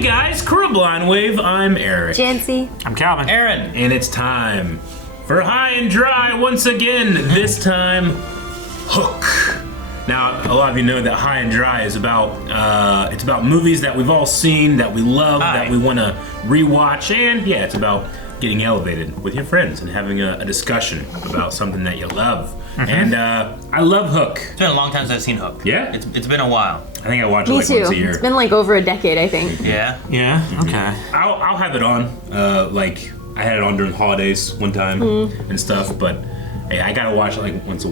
Hey guys, Blind Wave, I'm Eric. Janci. I'm Calvin. Aaron. And it's time for High and Dry once again. This time, Hook. Now, a lot of you know that High and Dry is about it's about movies that we've all seen, that we love, that we want to rewatch, and yeah, it's about getting elevated with your friends and having a discussion about something that you love. And I love Hook. It's been a long time since I've seen Hook. Yeah? It's been a while. I think I watch it Me like too. once a year. It's been like over a decade, I think. Yeah? Yeah? Okay. I'll have it on. Like I had it on during the holidays one time and stuff, but hey, I gotta watch it like once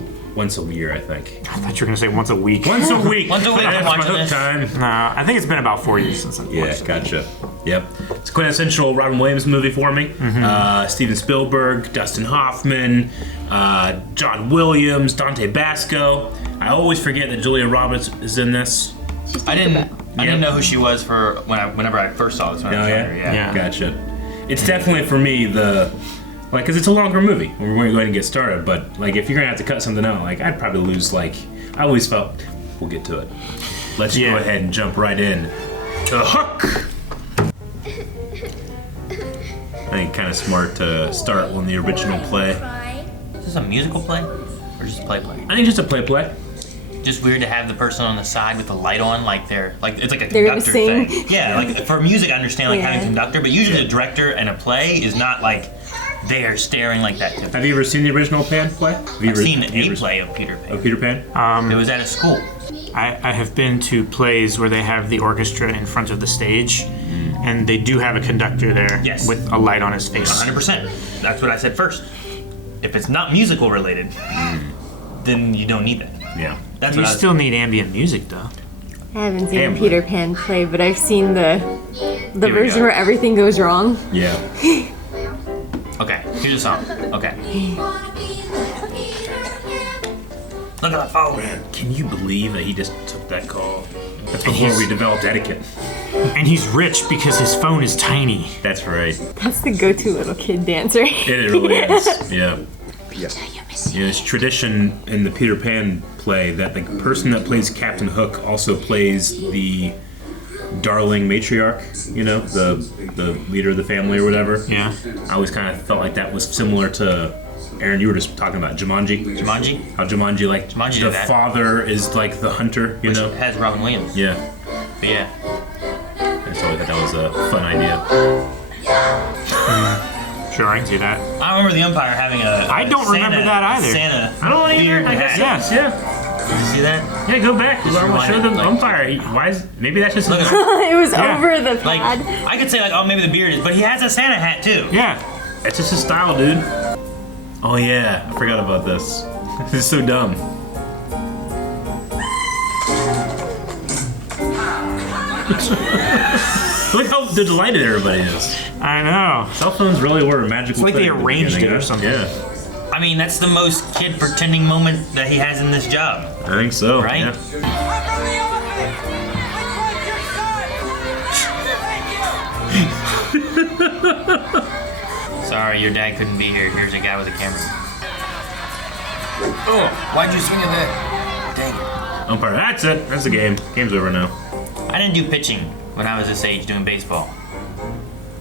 a year, I think. I thought you were going to say once a week. Once a week. Once a week, I'm That's my watching Hook this. time. No, I think it's been about 4 years since I've watched Yeah, it. gotcha. Yep. It's a quintessential Robin Williams movie for me. Steven Spielberg, Dustin Hoffman, John Williams, Dante Basco. I always forget that Julia Roberts is in this. I didn't know who she was for whenever I first saw this when I was younger. Yeah. Gotcha. It's definitely for me because it's a longer movie. We're going to go ahead and get started, but like if you're gonna have to cut something out, like I'd probably lose I always felt we'll get to it. Let's go ahead and jump right in to Hook. I think kind of smart to start on the original play. Is this a musical play? Or just a play? I think just a play. Just weird to have the person on the side with the light on, like it's like a They're gonna conductor sing. thing. Yeah, like for music I understand like having a conductor, but usually the director in a play is not like they are staring like that. Have you ever seen the original Pan play? I've seen a play of Peter Pan. Of Peter Pan? It was at a school. I have been to plays where they have the orchestra in front of the stage, and they do have a conductor there with a light on his face. 100%. That's what I said first. If it's not musical related, then you don't need that. Yeah. That's You what still need ambient music, though. I haven't seen a Peter Pan play, but I've seen the we version go. where everything goes wrong. Yeah. Okay, here's a song. Okay. Look at that phone. Man, can you believe that he just took that call? That's before we developed etiquette. And he's rich because his phone is tiny. That's right. That's the go-to little kid dancer. It really is. Yeah. It's tradition in the Peter Pan play that the person that plays Captain Hook also plays the darling matriarch, the leader of the family or whatever. Yeah. I always kind of felt like that was similar to, Aaron, you were just talking about Jumanji. Jumanji? How Jumanji, did the that. father is like the hunter, Which has Robin Williams. Yeah. But yeah. I just always thought that was a fun idea. Sure, I can see that. I remember the umpire having I don't remember that either. Santa. I don't beard either. I guess hat. yes, yeah. Did you see that? Yeah, go back. Just I want to show rewind the it, like- umpire. Maybe that's just Look his, at It was Yeah. over the Like, pad. I could say like, oh, maybe the beard is, but he has a Santa hat too. Yeah. that's just his style, dude. Oh yeah, I forgot about this. This is so dumb. Look how delighted everybody is. I know. Cell phones really were a magical It's like thing they at the arranged beginning, it or huh? something. Yeah, I mean, that's the most kid pretending moment that he has in this job. I think so. Right? Yeah. Sorry, your dad couldn't be here. Here's a guy with a camera. Oh, why'd you swing at that? Dang it. Umpire, that's it. That's the game. Game's over now. I didn't do pitching when I was this age doing baseball.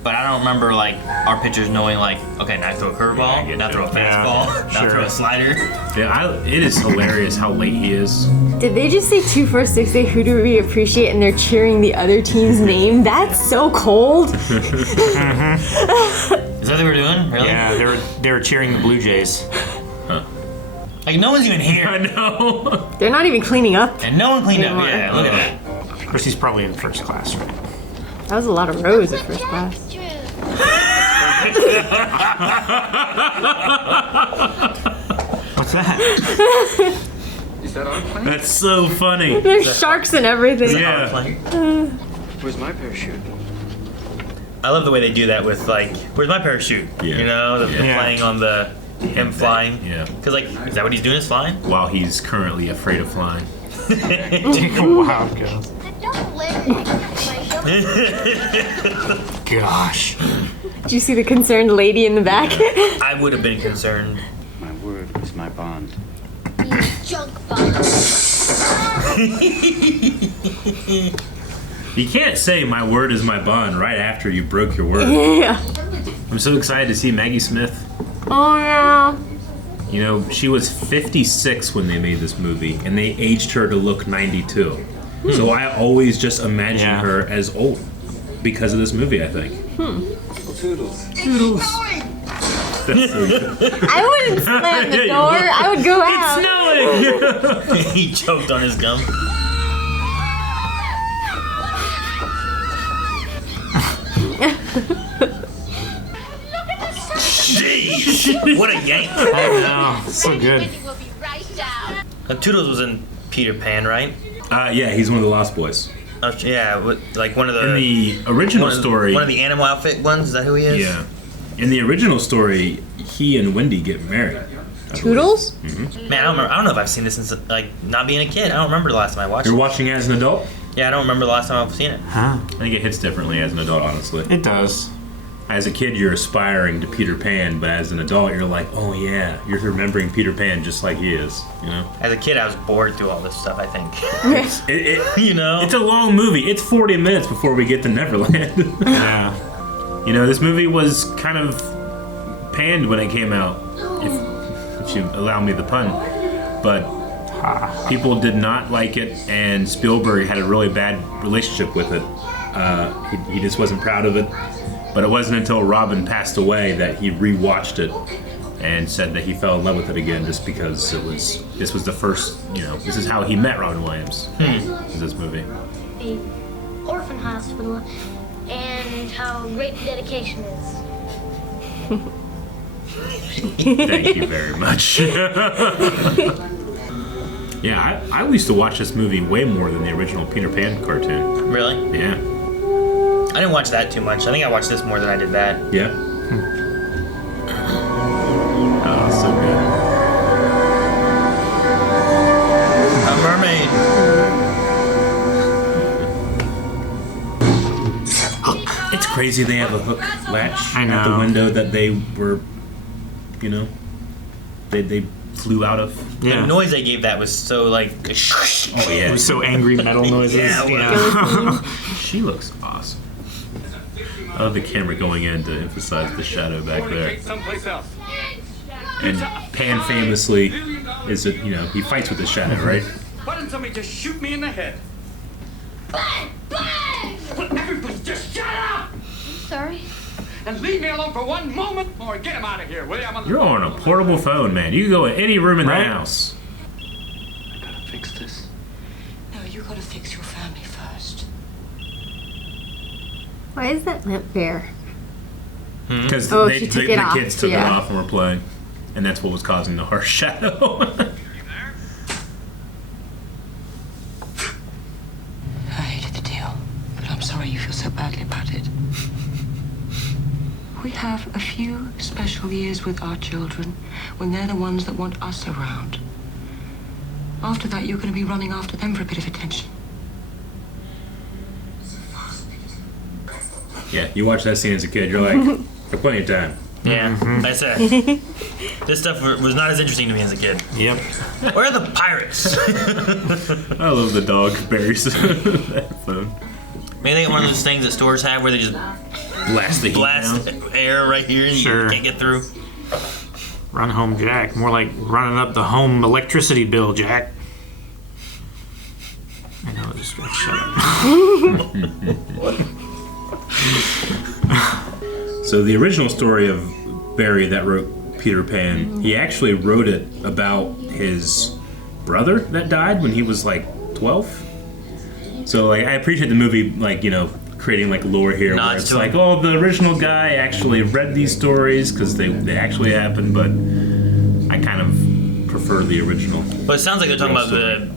But I don't remember like our pitchers knowing like, okay, now throw a curveball, now throw a fastball, now sure. throw a slider. Yeah, it is hilarious how late he is. Did they just say 2 4 6 8? Who do we appreciate? And they're cheering the other team's name. That's so cold. Is that what they were doing? Really? Yeah, they were cheering the Blue Jays. Like no one's even I here, know. They're not even cleaning up. and no one cleaned up. Anymore. Yeah, look at that. Of course, he's probably in first class, right? That was a lot of rows at first class. What's that? Is that our plane? That's so funny. There's sharks and everything. Yeah. Where's my parachute? I love the way they do that with like, where's my parachute? Yeah. You know, the Yeah. playing on the him flying. Yeah. Cause like, is that what he's doing? Is flying? While he's currently afraid of flying. Take a wild guess. Gosh. Did you see the concerned lady in the back? I would have been concerned. My word is my bond. Junk bomb. You can't say my word is my bond right after you broke your word. Yeah. I'm so excited to see Maggie Smith. Oh yeah. You know, she was 56 when they made this movie, and they aged her to look 92. So I always just imagine her as old because of this movie, I think. Toodles. Toodles. I wouldn't slam the door. I would go out. It's snowing! He choked on his gum. Jeez! What a yank! I know. So good. Toodles was in Peter Pan, right? Yeah, he's one of the Lost Boys. Yeah, like one of the. In the original story. One of the animal outfit ones. Is that who he is? Yeah. In the original story, he and Wendy get married. Toodles? Man, I don't know if I've seen this since like not being a kid. I don't remember the last time I watched You're it. watching as an adult? Yeah, I don't remember the last time I've seen it. Huh? I think it hits differently as an adult, honestly. It does. As a kid, you're aspiring to Peter Pan, but as an adult, you're like, oh yeah, you're remembering Peter Pan just like he is, you know? As a kid, I was bored through all this stuff, I think. You know? It's a long movie. It's 40 minutes before we get to Neverland. Yeah. You know, this movie was kind of panned when it came out, if you allow me the pun. But people did not like it, and Spielberg had a really bad relationship with it. He just wasn't proud of it. But it wasn't until Robin passed away that he rewatched it and said that he fell in love with it again, just because this was the first, you know, this is how he met Robin Williams. Is this movie. The orphan hospital and how great the dedication is. Thank you very much. Yeah, I used to watch this movie way more than the original Peter Pan cartoon. Really? Yeah. I didn't watch that too much. I think I watched this more than I did that. Yeah. Oh, so good. A mermaid. It's crazy they have a hook latch at the window that they were, you know, they flew out of. Yeah. The noise they gave that was so like. Oh yeah. It was so angry metal noises. Yeah. She looks awesome. I love the camera going in to emphasize the shadow back there. Someplace else. And Pan famously is, you know, he fights with the shadow, right? Why didn't somebody just shoot me in the head? Bang! Bang! Everybody just shut up! Sorry. And leave me alone for one moment or get him out of here, will you? You're on a portable phone, man. You can go in any room in the Right. house. I gotta fix this. No, you gotta fix your family first. Why is that lamp bare? Because Oh, the she took it off, kids took it yeah. off and were playing. And that's what was causing the harsh shadow. I hated the deal, but I'm sorry you feel so badly about it. We have a few special years with our children when they're the ones that want us around. After that, you're going to be running after them for a bit of attention. Yeah, you watch that scene as a kid, you're like, for plenty of time. Yeah, I said. This stuff was not as interesting to me as a kid. Yep. Where are the pirates? I love the dog buries that phone. Maybe they got one of those things that stores have where they just Blast the heat blast down. air right here and Sure. you can't get through. Run home, Jack. More like running up the home electricity bill, Jack. I know, just shut up. So the original story of Barry that wrote Peter Pan, he actually wrote it about his brother that died when he was like 12. So like I appreciate the movie, like, you know, creating like lore here where Nods it's to like, him. oh, the original guy actually read these stories because they actually happened, but I kind of prefer the original. But it sounds like they're talking about Story.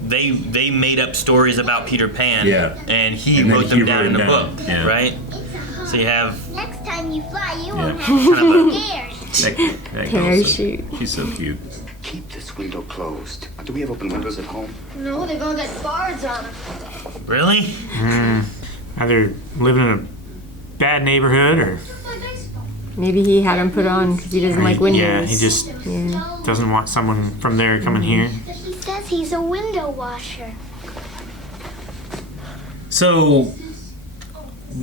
they made up stories about Peter Pan. Yeah. And he And then wrote he them down in wrote the it down. book, Yeah. right? So you have Next time you fly, you Yeah. won't have to be scared. That Parachute. She's so cute. Keep this window closed. Do we have open windows at home? No, they've all got bars on them. really? Either living in a bad neighborhood or Maybe he had them put on because he doesn't like windows. yeah, he just Yeah. doesn't want someone from there coming here. He says he's a window washer. So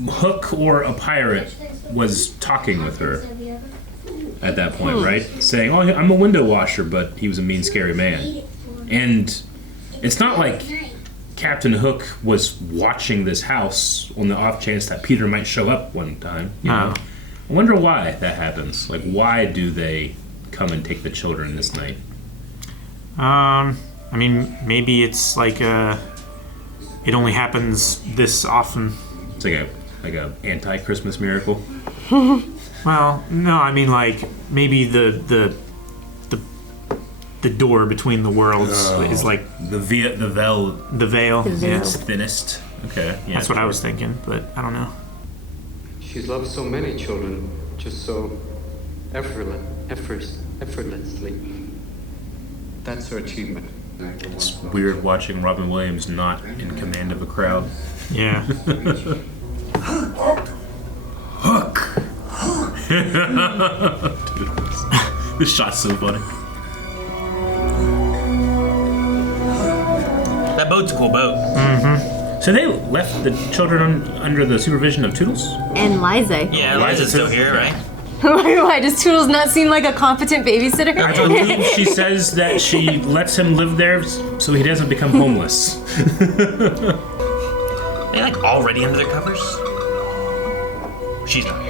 Hook or a pirate was talking with her at that point, right? Saying, "Oh, I'm a window washer," but he was a mean, scary man. And it's not like Captain Hook was watching this house on the off chance that Peter might show up one time. You know? I wonder why that happens. Like, why do they come and take the children this night? I mean, maybe it's like it only happens this often. It's like a anti-Christmas miracle. Well, no, I mean like maybe the door between the worlds is like the veil. The veil. Yes. Thinnest. Okay. Yeah, that's what I was thinking, but I don't know. She's loved so many children, just so effortlessly. That's her achievement. It's weird watching Robin Williams not in command of a crowd. Yeah. Hook. This shot's so funny. That boat's a cool boat. Mm-hmm. So they left the children under the supervision of Toodles? And Liza. Yeah, Liza's still here, right? Why does Toodles not seem like a competent babysitter? I believe she says that she lets him live there so he doesn't become homeless. They like already under their covers? She's not.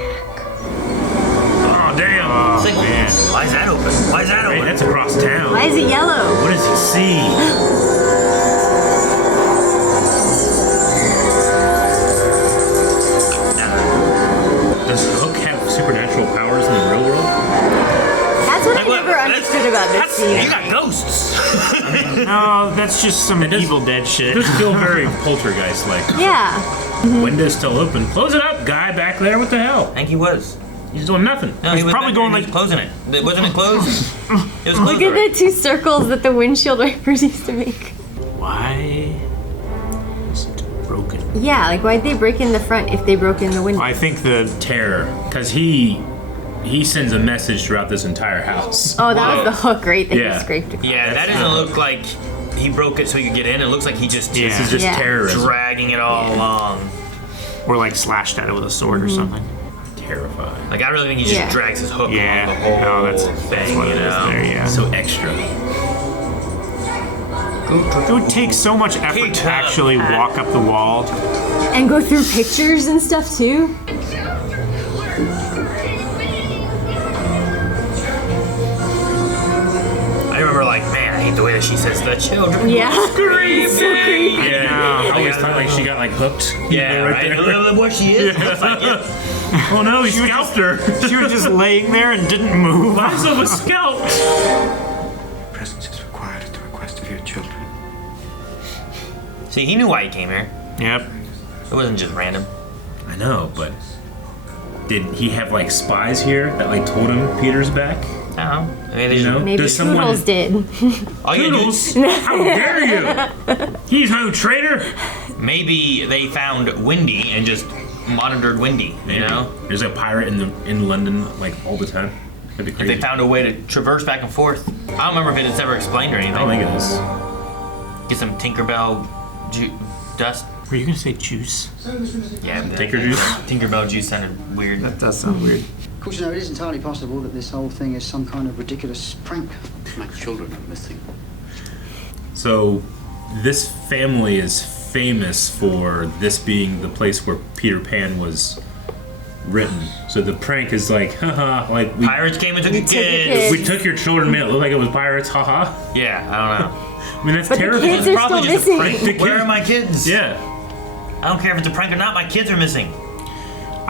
Oh, damn. Oh, Signal. man. Why is that open? Why is that Hey, open? that's across town. Why is it yellow? What does he see? Does Hook have supernatural powers in the real world? That's what I never understood about this scene. You got ghosts. No, that's just some Evil Dead shit. It does feel very poltergeist-like. Yeah. Window's still open. Close it up, guy back there. What the hell? I think he was. He's doing nothing. No, he was probably going he was like- closing it. Wasn't it closed? It was closed. Look at already. the two circles that the windshield wipers used to make. Why is it broken? Yeah, like why'd they break in the front if they broke in the window? I think the Terror, because he sends a message throughout this entire house. Oh, that was the hook, right? That Yeah. he scraped across. Yeah, that doesn't look like he broke it so he could get in. It looks like he just Yeah. This is just Yeah. terrorism. dragging it all along. or like slashed at it with a sword or something. Terrifying. Like I really think he just Yeah. drags his hook Yeah, along the whole no, that's thing. what You it is know. there. Yeah. So extra. It would take so much effort to actually walk up the wall. And go through pictures and stuff too. I remember like, man, I hate the way that she says the children. Yeah. It's so creepy. Yeah, I always thought like she got like hooked. Yeah, right. there. Where she is. It's like, yeah. Oh no, he scalped her. She was just laying there and didn't move. Liza was scalped. Presence is required at the request of your children. See, he knew why he came here. Yep. It wasn't just random. I know, but did he have like spies here that like told him Peter's back? I don't know. I mean, they You just, know? Maybe Does someone- Toodles did. all you do Toodles, how dare you? He's no traitor. maybe they found Wendy and just monitored Wendy. You know, There's a pirate in London like all the time. That'd be if crazy. they found a way to traverse back and forth. I don't remember if it's ever explained or anything. I don't think it is. Get some Tinkerbell dust. Were you gonna say juice? Yeah, Tinker juice? Tinkerbell juice sounded weird. That does sound weird. Of course, you know, it is entirely possible that this whole thing is some kind of ridiculous prank. My children are missing. So, this family is famous for this being the place where Peter Pan was written. So the prank is like, haha, like Pirates came and took your took your kids. kids. we took your children, made it look like it was pirates, haha. Yeah, I don't know. I mean, that's But the terrible. kids It's are probably still just a missing. prank. Where are my kids? Yeah. I don't care if it's a prank or not. My kids are missing.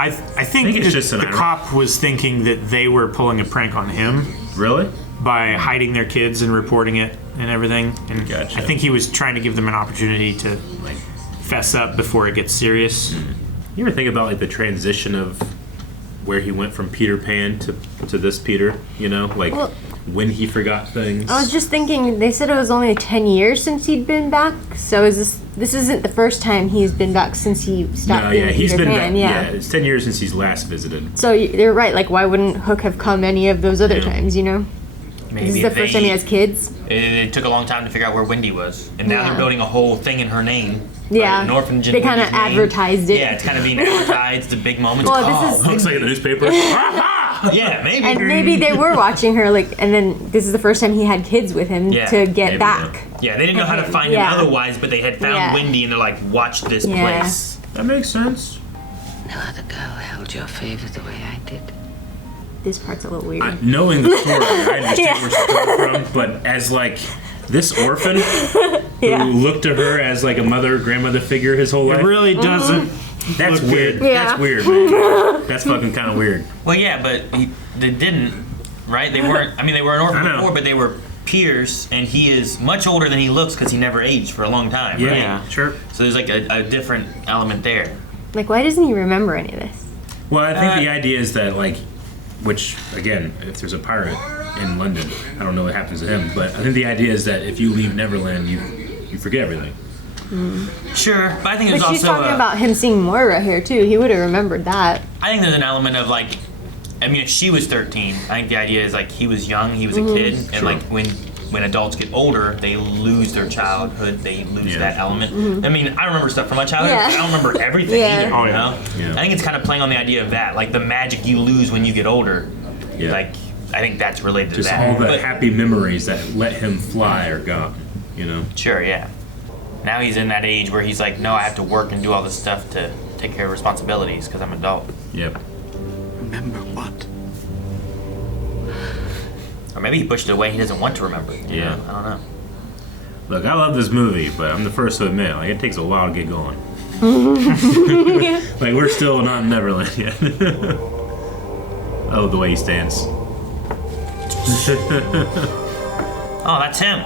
I think it's that just an the irony. cop was thinking that they were pulling a prank on him Really? by hiding their kids and reporting it and everything. And Gotcha. I think he was trying to give them an opportunity to like fess up before it gets serious. You ever think about like the transition of where he went from Peter Pan to this Peter? You know, like Well- when he forgot things. I was just thinking, they said it was only 10 years since he'd been back. So is this isn't the first time he's been back since he stopped No, being yeah, he's Peter been Pan. back. Yeah. It's 10 years since he's last visited. So you're right. Like, why wouldn't Hook have come any of those other times? You know, Maybe this is the first time he has kids. It took a long time to figure out where Wendy was, and now Yeah. they're building a whole thing in her name. Yeah. An orphanage. They kind of advertised it. Yeah, it's kind of being advertised. The big moments. Well, this is Looks like in the newspaper. Yeah, maybe. and maybe they were watching her like, and then this is the first time he had kids with him to get back. Yeah, they didn't know how to find him otherwise, but they had found Wendy, and they're like, watch this place. That makes sense. No other girl held your favor the way I did. This part's a little weird. Knowing the story, I understand where she's coming from, but as like this orphan who looked to her as like a mother, grandmother figure his whole life. It really doesn't. That's weird. Yeah. That's weird, man. That's fucking kind of weird. Well, yeah, but they didn't, right? They weren't. I mean, they were an orphan before, but they were peers, and he is much older than he looks because he never aged for a long time. Yeah, right? yeah, sure. So there's like a different element there. Like, why doesn't he remember any of this? Well, I think the idea is that like, which again, if there's a pirate in London, I don't know what happens to him, but I think the idea is that if you leave Neverland, you forget everything. Sure, but I think But there's she's also talking about him seeing Moira here too. He would have remembered that. I think there's an element of like, I mean, if she was 13, I think the idea is like he was young, he was a kid, and like when adults get older, they lose their childhood, they lose that element. I mean, I remember stuff from my childhood, but I don't remember everything either. Oh, you know? I think it's kind of playing on the idea of that, like the magic you lose when you get older. Yeah. Like, I think that's related Just to that. all the But- happy memories that let him fly are gone. You know. Sure, yeah. Now he's in that age where he's like, no, I have to work and do all this stuff to take care of responsibilities because I'm an adult. Yep. Remember what? Or maybe he pushed it away. He doesn't want to remember. You Yeah. know? I don't know. Look, I love this movie, but I'm the first to admit, like, it takes a while to get going. Like, we're still not in Neverland yet. Oh, the way he stands. Oh, that's him.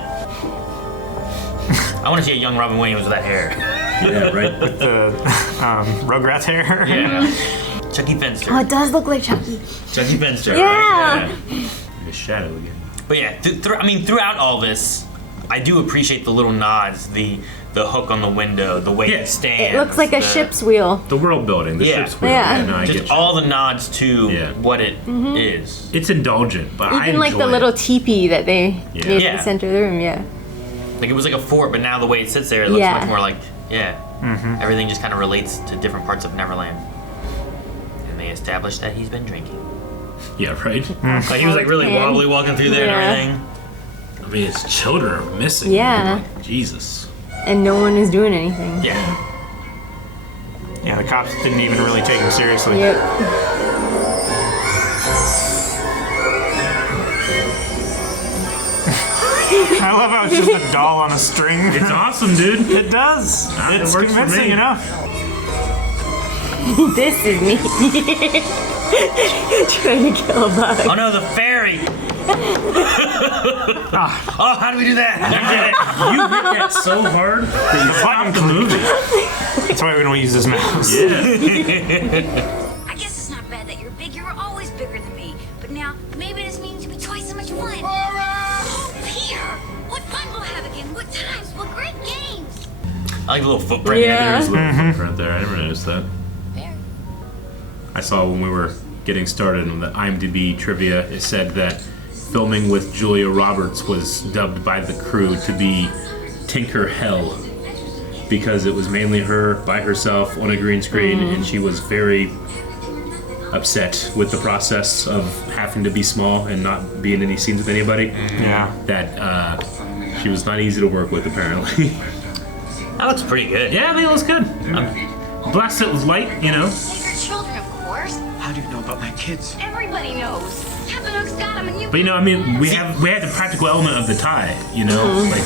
I want to see a young Robin Williams with that hair. Yeah, right? With the Rugrats hair. Yeah. Chucky Finster. Oh, it does look like Chucky. Chucky Finster, Yeah. right? Yeah. The shadow again. But yeah, I mean, throughout all this, I do appreciate the little nods, the hook on the window, the way it stands. It looks like a ship's wheel. The world building, the ship's wheel. Yeah. No, I get Just you. all the nods to what it is. It's indulgent, but I Even like enjoy the it. little teepee that they made in Yeah. the center of the room. Yeah. Like it was like a fort, but now the way it sits there, it looks Yeah. much more like, everything just kind of relates to different parts of Neverland. And they established that he's been drinking. Yeah, right? Like he was like really wobbly walking through there and everything. I mean, his children are missing. Yeah. Like, Jesus. And no one is doing anything. Yeah. Yeah, the cops didn't even really take him seriously. Yep. I love how it's just a doll on a string. It's awesome, dude. It does. It It's works for convincing me. enough. This is me. Trying to kill a bug. Oh no, the fairy! Oh, how do we do that? You hit that so hard that you stopped the movie. That's why we don't use this mouse. Yeah. I guess it's not bad that you're big. You were always bigger than me. But now, maybe this means you'll be twice as much fun. Oh, Peter! What fun we'll have again. What times. What great games. I like the little footprint. Yeah. There's a little footprint there. I never noticed that. I saw when we were getting started on the IMDb trivia, it said that filming with Julia Roberts was dubbed by the crew to be Tinker Hell because it was mainly her by herself on a green screen, and she was very upset with the process of having to be small and not be in any scenes with anybody. Yeah. That she was not easy to work with, apparently. That looks pretty good. Yeah, I think it looks good. Blessed it was light, you know. They're children, of course. How do you know about my kids? Everybody knows. Captain Hook's got them, and you. But you know, I mean, we had the practical element of the tie, you know, like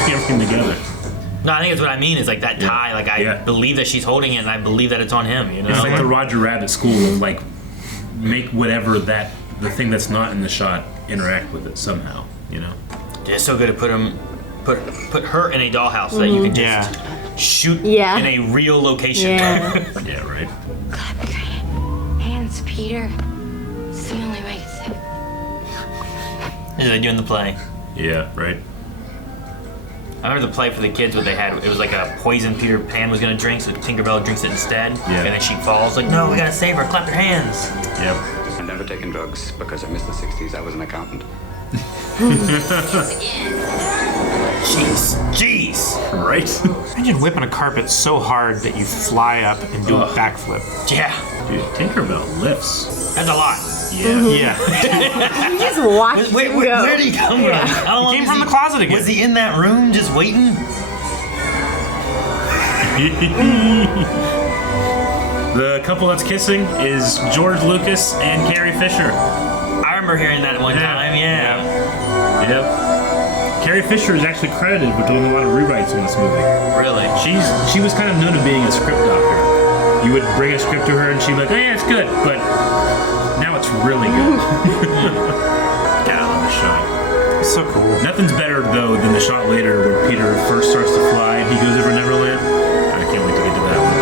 putting everything together. No, I think that's what I mean. Is like that tie. Like I believe that she's holding it, and I believe that it's on him. You know, It's like the Roger Rabbit school of like make whatever the thing that's not in the shot interact with it somehow, you know. It's so good to put her in a dollhouse so that you can just shoot in a real location. Yeah. Yeah, right. Clap your hands, Peter. It's the only way to say it. Is they doing the play? Yeah, right. I remember the play for the kids. What they had, it was like a poison Peter Pan was gonna drink, so Tinkerbell drinks it instead. Yeah. And then she falls. Like, no, we gotta save her. Clap your hands. Yep. I've never taken drugs because I missed the 60s. I was an accountant. Jeez. Right? Imagine whipping a carpet so hard that you fly up and do a backflip. Yeah. Dude, Tinkerbell lifts. That's a lot. Yeah. Yeah. You just watch him go. Where did he come from? How long Came was from the closet again. Was he in that room just waiting? The couple that's kissing is George Lucas and Carrie Fisher. I remember hearing that one time, yeah. Yep. Carrie Fisher is actually credited with doing a lot of rewrites in this movie. Really? She was kind of known as being a script doctor. You would bring a script to her and she'd be like, oh yeah, it's good, but now it's really good. God, I love the shot. It's so cool. Nothing's better, though, than the shot later where Peter first starts to fly and he goes over Neverland. I can't wait to get to that one.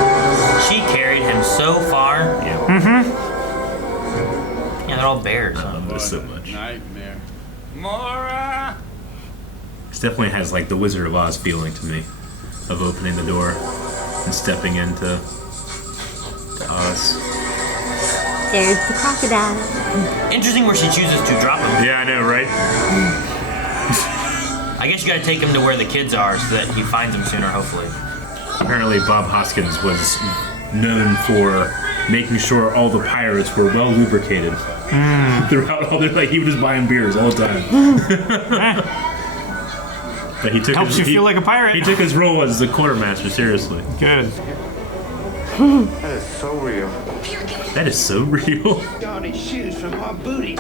She carried him so far. Yeah. Yeah, they're all bears. I love this so much. Nightmare. Mora! This definitely has like the Wizard of Oz feeling to me, of opening the door and stepping into Oz. There's the crocodile. Interesting where she chooses to drop him. Yeah, I know, right? I guess you gotta take him to where the kids are so that he finds them sooner, hopefully. Apparently, Bob Hoskins was known for making sure all the pirates were well lubricated throughout all their he was just buying beers all the time. But he took Helps you feel like a pirate. He took his role as the quartermaster seriously. Good. That is so real. That is so real. Johnny shoes from our booty.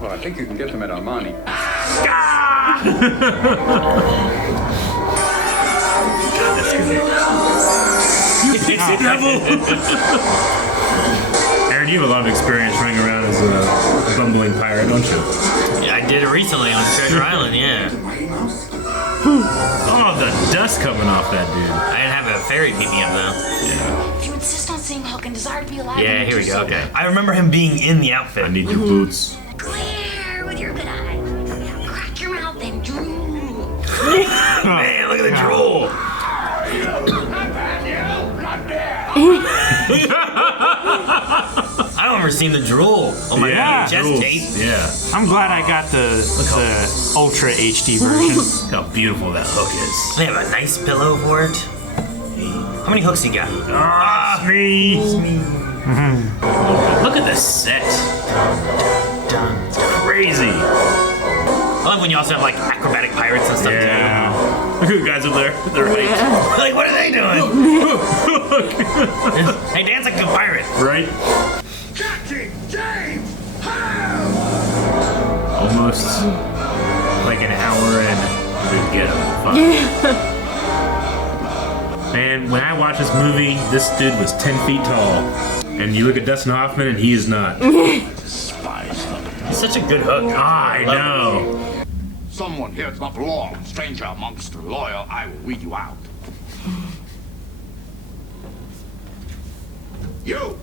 Well, I think you can get them at Armani. Aaron, you have a lot of experience running around as a bumbling pirate, don't you? Yeah, I did it recently on Treasure Island, yeah. Oh, the dust coming off that dude. I didn't have a ferry beat me up, though. Yeah. If you insist on seeing Hook and desire to be alive, Yeah, here we go, okay. I remember him being in the outfit. I need your boots. Clear with your good eye. Now crack your mouth and drool. Man, look at the drool. I don't remember seeing the drool on my chest tape. Yeah. I'm glad I got the Ultra HD version. Look how beautiful that hook is. They have a nice pillow for it. How many hooks he got? Ah, me. Look at this set. It's crazy. I love when you also have like acrobatic pirates and stuff Yeah. Look at the guys up there. They're hyped. too. Like, what are they doing? Hey, dance like a pirate. Right? Janci! James! Almost like an hour in to get him. Man, when I watched this movie, this dude was 10 feet tall. And you look at Dustin Hoffman and he is not. He's such a good hook. I know. Someone here does not belong. Stranger amongst the loyal, I will weed you out. You!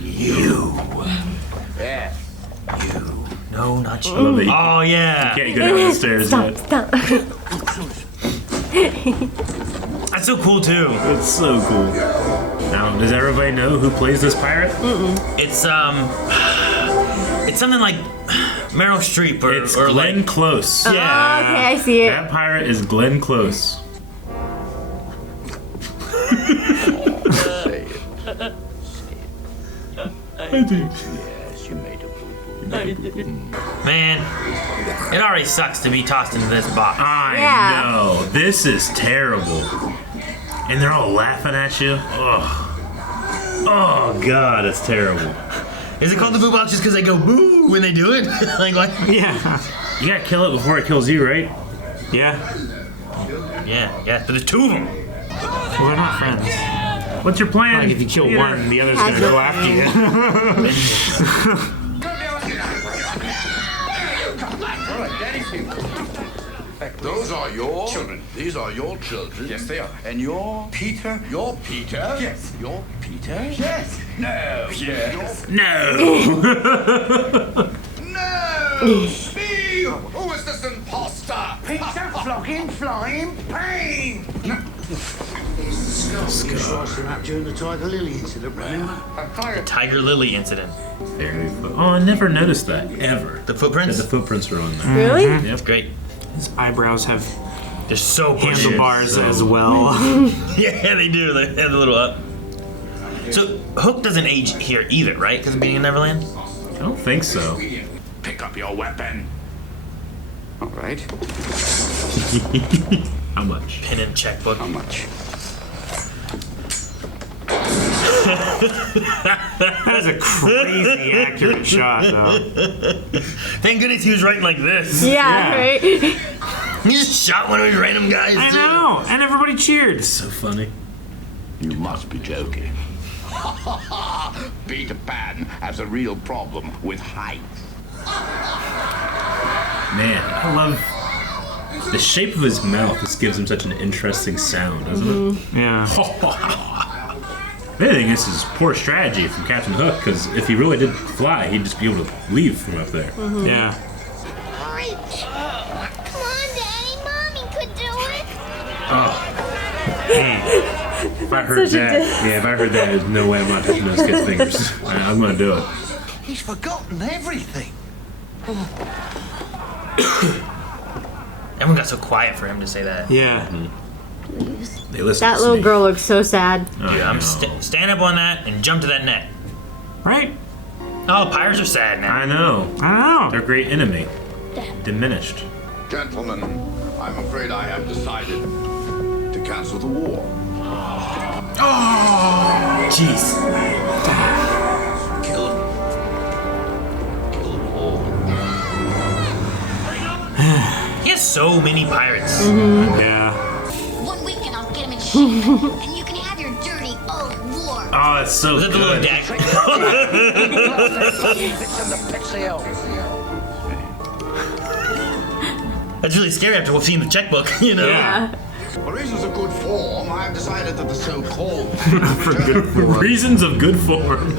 You. Yeah. No, not you. I love that you Oh, yeah. can't go down the stairs yet. Stop. That's so cool, too. It's so cool. Now, does everybody know who plays this pirate? It's something like Meryl Streep It's or Glenn like, Close. Oh, okay, I see it. That pirate is Glenn Close. man, it already sucks to be tossed into this box. I know. This is terrible. And they're all laughing at you. Ugh. Oh, God, it's terrible. Is it called the boo box just because they go boo when they do it? like, Yeah. You gotta kill it before it kills you, right? Yeah. yeah. There's two of them. Well, they're not friends. What's your plan? Like if you kill one, the other's gonna go after you. Those are your children. These are your children. Yes, they are. And you're Peter. You're Peter. Yes. You're Peter. Yes. No. Yes. No. No. Steve. Who is this imposter? Peter flogging flying pain. the scar. Slicing up during the Tiger Lily incident, remember? The Tiger Lily incident. Oh, I never noticed that, ever. The footprints? Yeah, the footprints are on there. Really? Yep. That's great. His eyebrows have They're so bushy. handlebars as well. Yeah, they do. They have a little up. So Hook doesn't age here either, right? Because of being in Neverland? I don't think so. Pick up your weapon. All right. How much? Pen and checkbook. How much? That's a crazy accurate shot, though. Thank goodness he was writing like this. Yeah, right? He just shot one of his random guys, I too. know, and everybody cheered. So funny. You must be joking. Peter Pan has a real problem with height. Man, I love the shape of his mouth. This gives him such an interesting sound, doesn't it? Yeah. The other thing is his poor strategy from Captain Hook, because if he really did fly, he'd just be able to leave from up there. Yeah. Reach. Come on, Daddy. Mommy could do it. Oh. If I heard that, if I heard that, there's no way I'm not touching those kids' fingers. I'm gonna do it. He's forgotten everything. Everyone got so quiet for him to say that. Yeah. They listen That to little Snake. girl looks so sad. Oh, Yeah, I'm no. stand up on that and jump to that net. Right? Oh, pirates are sad now. I know. I know. Their great enemy. Diminished. Gentlemen, I'm afraid I have decided to cancel the war. Jeez. Kill them. Kill them all. He has so many pirates. Yeah. 1 week and I'll get him in shape. And you can have your dirty old war. Oh, that's so Was that the little good. dagger? That's really scary after we've seen the checkbook, you know? Yeah. For reasons of good form, I have decided that the so-called Reasons of good form.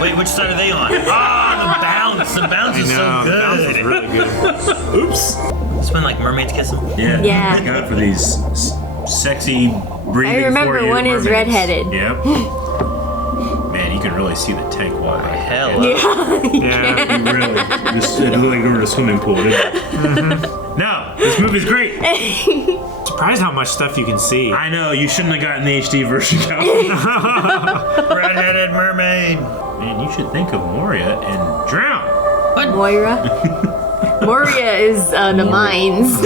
Wait, which side are they on? Ah, the bounce. The bounce is so That was good. really good. Oops. It's when like mermaids kiss him. Yeah. Yeah. Thank God for these sexy breathing. I remember 4-year one is mermaids. redheaded. Yep. Man, you can really see the tank water. Hell. Yeah. You really just looking over the swimming pool. No, this movie's great. Surprised how much stuff you can see. I know, you shouldn't have gotten the HD version. Redheaded mermaid. Man, you should think of Moria and drown. Moira. Moria is the mines.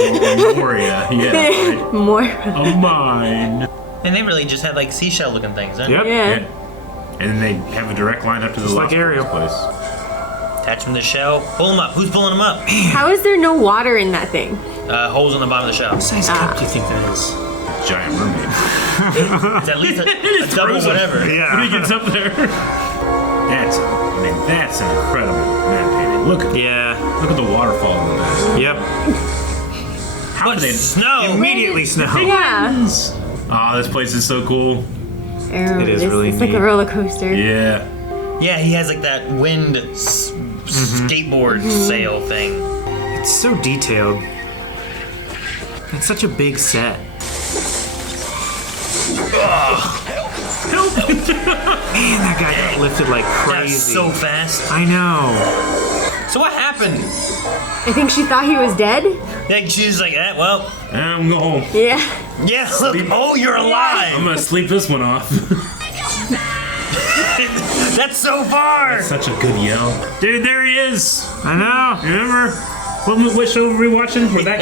Moria, yeah. Right. Moira. A mine. And they really just have like seashell looking things, huh? Yep. Yeah. And then they have a direct line up to the Just like Lost Ariel. place. Attach them to the shell. Pull them up. Who's pulling them up? How is there no water in that thing? Holes on the bottom of the shell. What size cup do you think that is? Giant mermaid. It's at least a double whatever. Yeah. When he gets up there. That's an incredible map painting. Look at the waterfall in the back. Yep. How did they snow? Immediately snow. Yeah. Oh, this place is so cool. It is really It's like neat. a roller coaster. Yeah. Yeah, he has like that wind skateboard sail thing. It's so detailed. It's such a big set. Help! Man, that guy got lifted like crazy. That's so fast. I know. So what happened? I think she thought he was dead. Yeah, she's like, well, I'm going home. Yeah. yeah, look, oh, you're I'm alive. gonna sleep this one off. That's so far. Such a good yell. Dude, there he is. I know. Remember? What show were we watching? Where that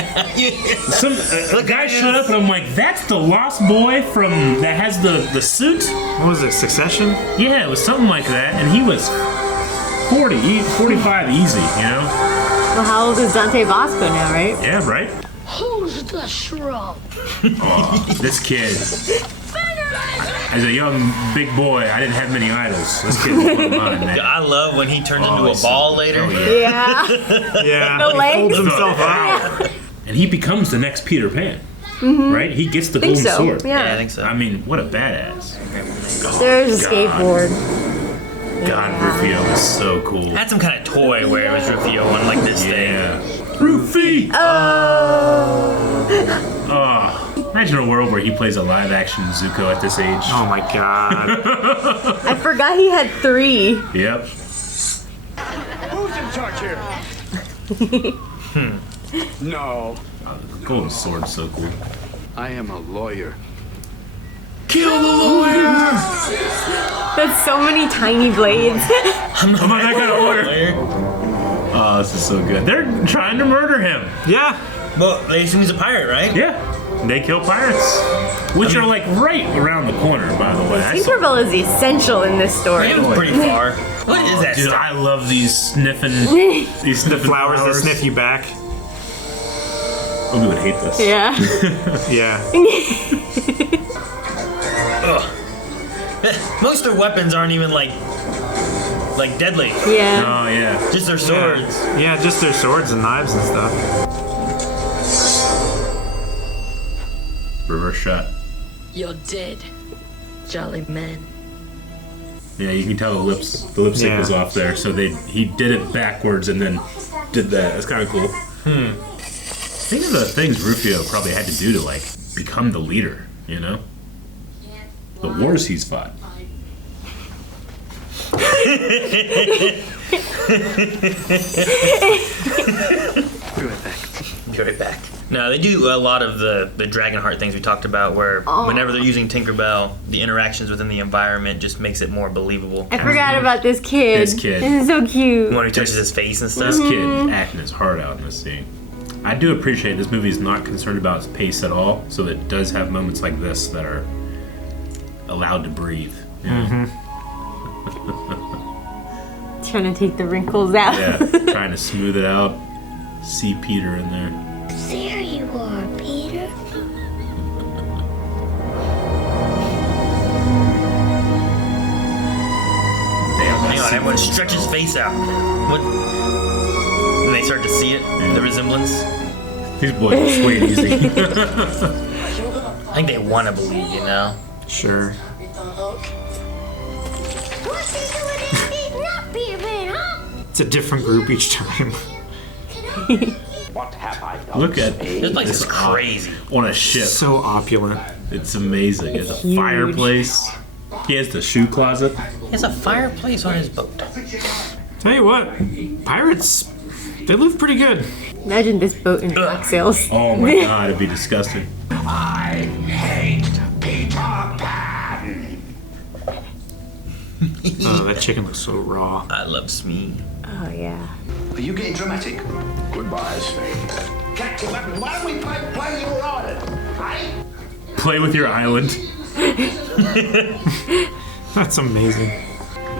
a guy showed up and I'm like, that's the lost boy from that has the suit? What was it, Succession? Yeah, it was something like that. And he was 45 easy, you know? Well, how old is Dante Bosco now, right? Yeah, right? Who's the shrub? Oh, this kid. As a young big boy, I didn't have many idols. This kid was one of mine, man. I love when he turns into a ball later. Oh, Yeah. Yeah. The He legs. folds himself out. And he becomes the next Peter Pan, right? He gets the Think golden so. sword. Yeah. Yeah, I think so. I mean, what a badass. There's a God. skateboard. God, Rufio is so cool. I had some kind of toy where it was Rufio on like this thing. Yeah. Rufy! Oh. Oh, Imagine a world where he plays a live-action Zuko at this age. Oh my god. I forgot he had 3. Yep. Who's in charge here? No. The golden sword's so cool. I am a lawyer. Kill the lawyer! That's so many tiny blades. I'm not that kind of lawyer. Oh, this is so good. They're trying to murder him. Yeah. Well, they assume he's a pirate, right? Yeah. They kill pirates. Which are like right around the corner, by the way. Tinkerbell is essential in this story. It was pretty far. What is that Dude, stuff? I love these sniffing Flowers that sniff you back. Oh, we would hate this. Yeah. Yeah. Ugh. Most of their weapons aren't even like deadly. Yeah. Oh, yeah. Just their swords. Yeah, just their swords and knives and stuff. Reverse shot. You're dead, jolly man. Yeah, you can tell the lipstick was off there, so he did it backwards and then did that. That's kind of cool. These are the things Rufio probably had to do to like become the leader, you know? The wars he's fought. Be right back. No, they do a lot of the Dragonheart things we talked about where whenever they're using Tinkerbell, the interactions within the environment just makes it more believable. I forgot about this kid. This kid. This is so cute. When he touches his face and stuff. This kid acting his heart out in this scene. I do appreciate this movie is not concerned about its pace at all, so it does have moments like this that are allowed to breathe. You know? Trying to take the wrinkles out. Yeah, trying to smooth it out. See Peter in there. There you are, Peter. Hang on, everyone stretch his face out. What? And they start to see it, the resemblance. These boys are swaying easy. I think they want to believe, you know? Sure. What's he doing eating up here, man, huh? It's a different group each time. What have I done? Look at This place is crazy. On a ship. So opulent. It's amazing. It's a huge. fireplace. He has the shoe closet. He has a fireplace on his boat. Tell you what, pirates, they live pretty good. Imagine this boat in black sails. Oh my god, it'd be disgusting. I hate Peter Pan. Oh, that chicken looks so raw. I love Smee. Oh, yeah. Are you getting dramatic? Goodbye, Spade. Captain, why don't we play your island? Play with your island. That's amazing.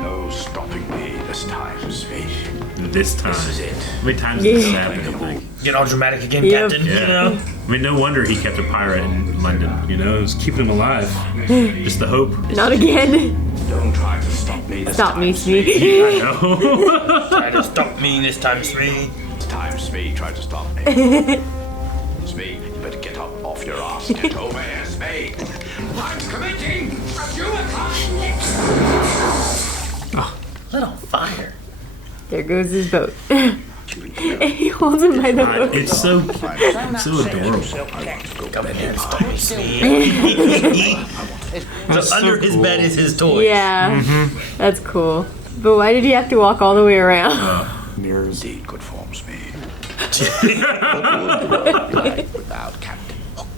No stopping me this time, Spade. This time. This is it. How many times has this happened, I think? Get all dramatic again, Yep. Captain. Yeah. You know? I mean, no wonder he kept a pirate in London, you know? It was keeping him alive. Just the hope. Not again. Don't try to stop me this Stop time, me, Spade. Smee. No. Try to stop me this time, Smee. This time, Spade tried to stop me. Spade, you better get up off your ass. Get over here, Spade. I'm committing a suicide. Lit on fire. There goes his boat. And he holds him by the boat. It's so adorable. Come in here and stop me, Smee. So under his bed is his toy. Yeah, that's cool. But why did he have to walk all the way around? Mirrors. Indeed, good forms, me. Without Captain.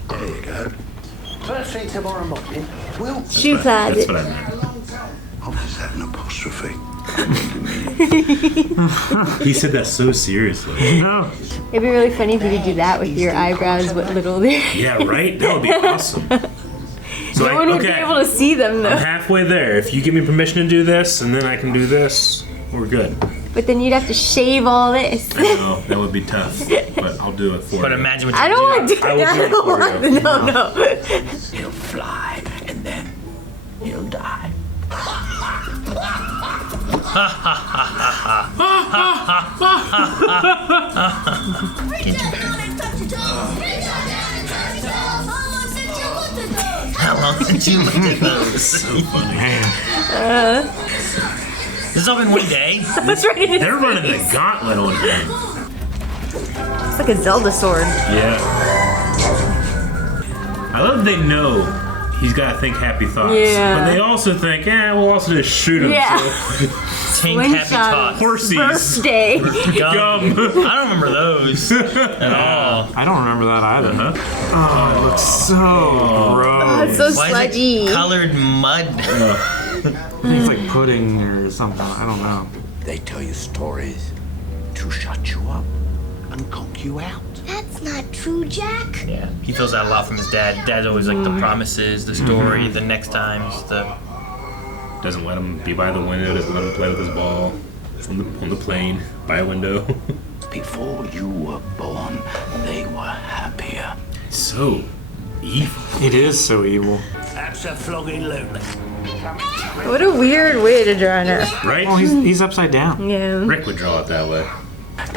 There you go. First thing tomorrow morning, we'll... Shoe That's closet. what I meant. Oh, is that an apostrophe? He said that so seriously. No. It'd be really funny if you could do that with your eyebrows, what little there. Yeah, right? That would be awesome. So No one would be able to see them I'm though. halfway there. If you give me permission to do this, and then I can do this, we're good. But then you'd have to shave all this. I know, that would be tough. But I'll do it for But you. imagine what you I don't want to do I will that. do I it don't for want you. to. No. He'll fly, and then he'll die. How long did you look at those? So funny. This has all been one day. That's right. They're running the gauntlet on him. It's like a Zelda sword. Yeah. I I love they know he's got to think happy thoughts. Yeah. But they also think, we'll also just shoot him. Yeah. So. Think happy thoughts. Horsies. Birthday. Gum. I don't remember those at all. I don't remember that either. Oh, it looks so gross. Oh, it's so Why sludgy. is it colored mud? It's like pudding or something. I don't know. They tell you stories to shut you up and conk you out. That's not true, Jack. Yeah, he feels that a lot from his dad. Dad's always like the promises, the story, the next times, the. Doesn't let him be by the window, doesn't let him play with his ball on the plane, by a window. Before you were born, they were happier. So evil. It is so evil. Absolutely. What a weird way to draw her. Right? Oh, he's upside down. Yeah. Rick would draw it that way.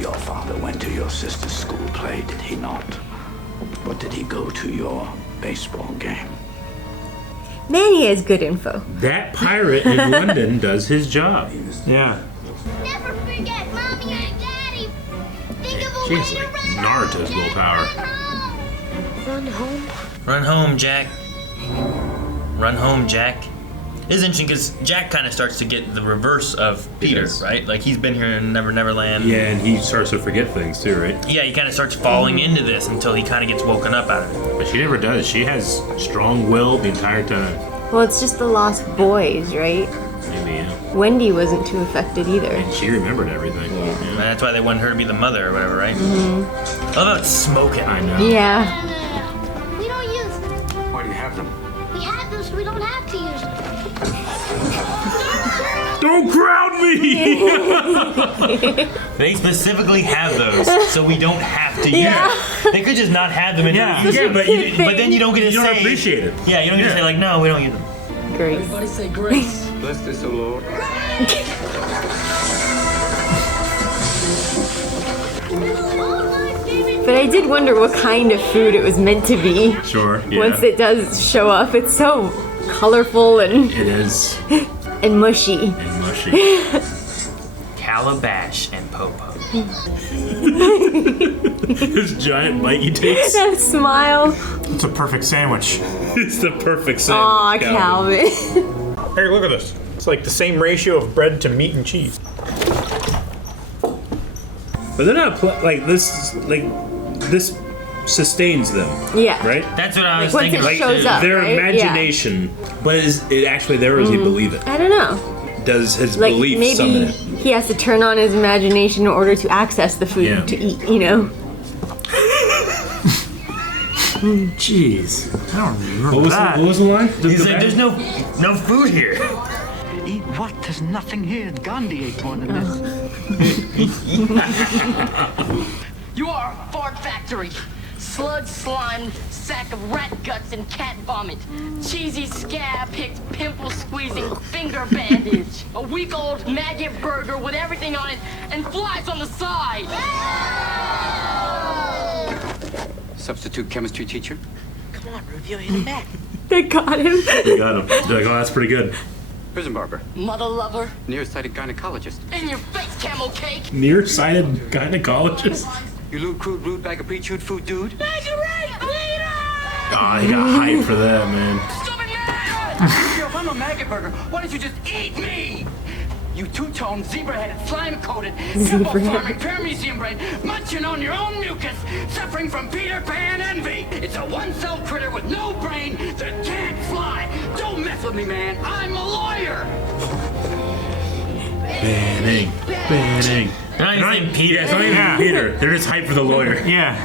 Your father went to your sister's school play, did he not? Or did he go to your baseball game? Man, he has good info. That pirate in London does his job. Yeah. Never forget Mommy and Daddy. Think of a way She's to like run Naruto's willpower. Run home. Run home, Jack. Run home, Jack. It's interesting because Jack kind of starts to get the reverse of Peter, right? Like he's been here in Never Never Land. Yeah, and he starts to forget things too, right? Yeah, he kind of starts falling into this until he kind of gets woken up out of it. But she never does. She has strong will the entire time. Well, it's just the Lost Boys, right? Maybe, yeah. Wendy wasn't too affected either. And she remembered everything. Yeah. And that's why they wanted her to be the mother or whatever, right? Mm-hmm. I love how it's smoking. I know. Yeah. We don't use them. Why do you have them? We have them so we don't have to use them. Don't crowd me! They specifically have those, so we don't have to use them. They could just not have them and not use them. but then you don't get to you say. don't appreciate it. Yeah, you don't get to say like, no, we don't use them. Grace. Everybody say grace. Bless this, O Lord. But I did wonder what kind of food it was meant to be. Sure, yeah. Once it does show up, it's so colorful and It is. and mushy. And mushy. Calabash and Popo. This giant bite he takes. That smile. It's a perfect sandwich. It's the perfect sandwich. Aw, Calvin. Hey, look at this. It's like the same ratio of bread to meat and cheese. But they're not like this. Like this sustains them. Yeah. Right. That's what I was Once thinking. it shows up, Their right? imagination, but is it actually there, or does he believe it? I don't know. Does his Like belief summon maybe it? he has to turn on his imagination in order to access the food Yeah. to eat. You know. Jeez. I don't remember What that. was the line? He's like, there's no food here. Eat what? There's nothing here. Gandhi ate more than this. You are a fart factory. Sludge, slime, sack of rat guts and cat vomit. Cheesy scab-picked, pimple-squeezing finger bandage. A week-old maggot burger with everything on it and flies on the side. Substitute chemistry teacher? Come on, Ruth, you'll hit it back. They got him. They got him. They're like, oh, that's pretty good. Prison barber. Mother lover. Nearsighted gynecologist. In your face, camel cake. Nearsighted gynecologist. You lewd, crude, rude bag of pre-chewed food, dude. Oh, he got hyped for that, man. Yo, if I'm a maggot burger, why don't you just eat me? You two-tone, zebra-headed, slime-coated, simple-farming, paramecium brain, munching on your own mucus, suffering from Peter Pan envy. It's a one-cell critter with no brain that can't fly. Don't mess with me, man. I'm a lawyer. Banning. Banning. They're not even saying Peter. Yeah, it's not even Peter. They're just hyped for the lawyer. Yeah.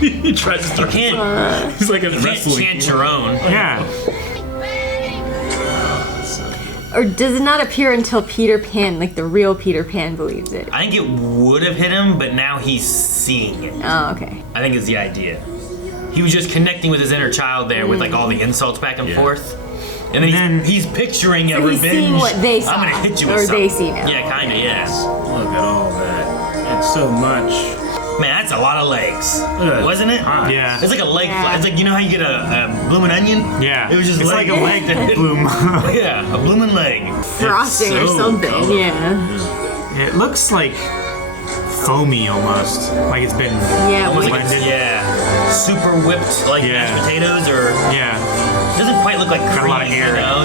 He tries to start. He's like a You can't wrestling. chant your own. Yeah. Or does it not appear until Peter Pan, like the real Peter Pan, believes it? I think it would have hit him, but now he's seeing it. Oh, okay. I think is the idea. He was just connecting with his inner child there with like all the insults back and forth. And then he's picturing a So he's revenge. seeing what they saw, I'm gonna hit you or with something. they see now. Yeah, kinda, yeah. Look at all that. It's so much. Man, that's a lot of legs. Yeah. Wasn't it? Yeah. It's like a leg fly. It's like, you know how you get a blooming onion? Yeah. It was just It's like a leg that bloom. Yeah, a blooming leg. Frosting or so something, colorful. yeah. It looks like foamy almost. Like it's been whipped. blended. Yeah. Super whipped like mashed potatoes or doesn't quite look like cream. Got a lot of air. You know?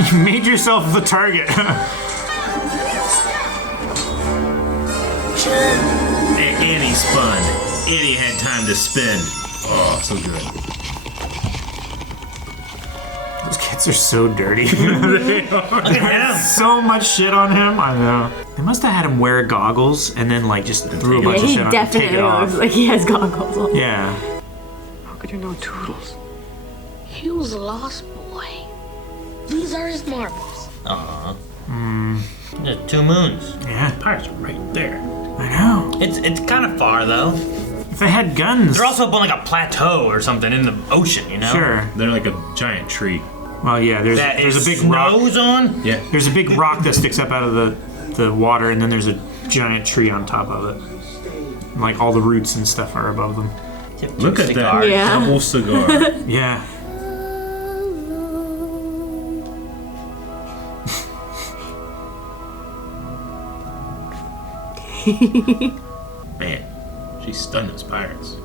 You made yourself the target. And he spun. And he had time to spin. Oh, so good. Those kids are so dirty. They are. There's so much shit on him. I know. They must have had him wear goggles and then like just threw a bunch of shit on him and take it off. Looks like he has goggles on. Yeah. How could you know Toodles? He was a lost boy. These are his marbles. There's 2 moons. Yeah. Pirates are right there. I know. It's kind of far though. If they had guns. They're also up on like a plateau or something in the ocean, you know? Sure. They're like a giant tree. Well, yeah. There's a big rock. On? Yeah. There's a big rock that sticks up out of the water, and then there's a giant tree on top of it. And, like all the roots and stuff are above them. Look at that double cigar. Yeah. Man, she stunned those pirates.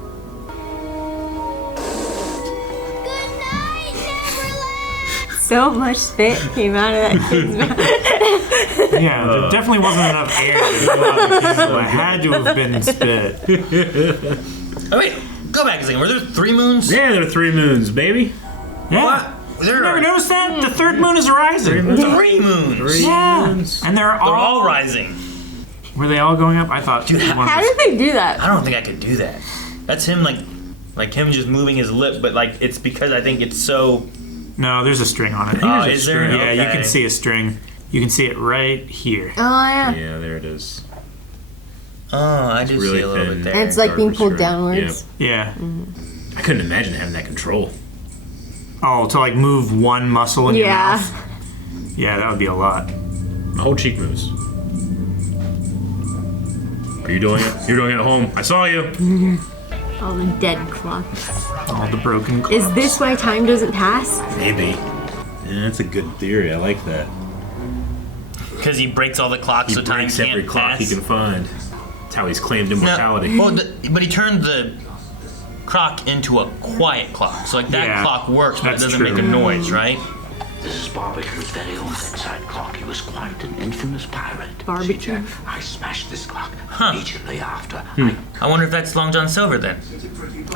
So much spit came out of that kid's mouth. Yeah, there definitely wasn't enough air. So it had to have been spit. Oh wait, go back a second. Were there 3 moons? Yeah, there are 3 moons, baby. Yeah. What? You never noticed that? The 3rd moon is rising. 3 moons. 3 moons. And they're all rising. Were they all going up? I thought. Dude, how did they do that? I don't think I could do that. That's him like him just moving his lip, but like it's because I think it's so. No, there's a string on it. Is there? Yeah, you Okay. can see a string. You can see it right here. Oh, yeah. Yeah, there it is. Oh, I do really see a little thin. bit there. And it's like being pulled downwards. Yeah. I couldn't imagine having that control. Oh, to like move one muscle in your Yeah. mouth? Yeah, that would be a lot. My whole cheek moves. Are you doing it? You're doing it at home. I saw you. All the dead clocks. All the broken clocks. Is this why time doesn't pass? Maybe. Yeah, that's a good theory. I like that. Because he breaks all the clocks, He so time breaks can't every clock pass. he can find. That's how he's claimed immortality. But he turned the clock into a quiet clock. So like that clock works, but it doesn't make a noise, right? This is Barbecue's very own bedside clock. He was quite an infamous pirate. Barbecue. See, Jack, I smashed this clock immediately after. I wonder if that's Long John Silver then.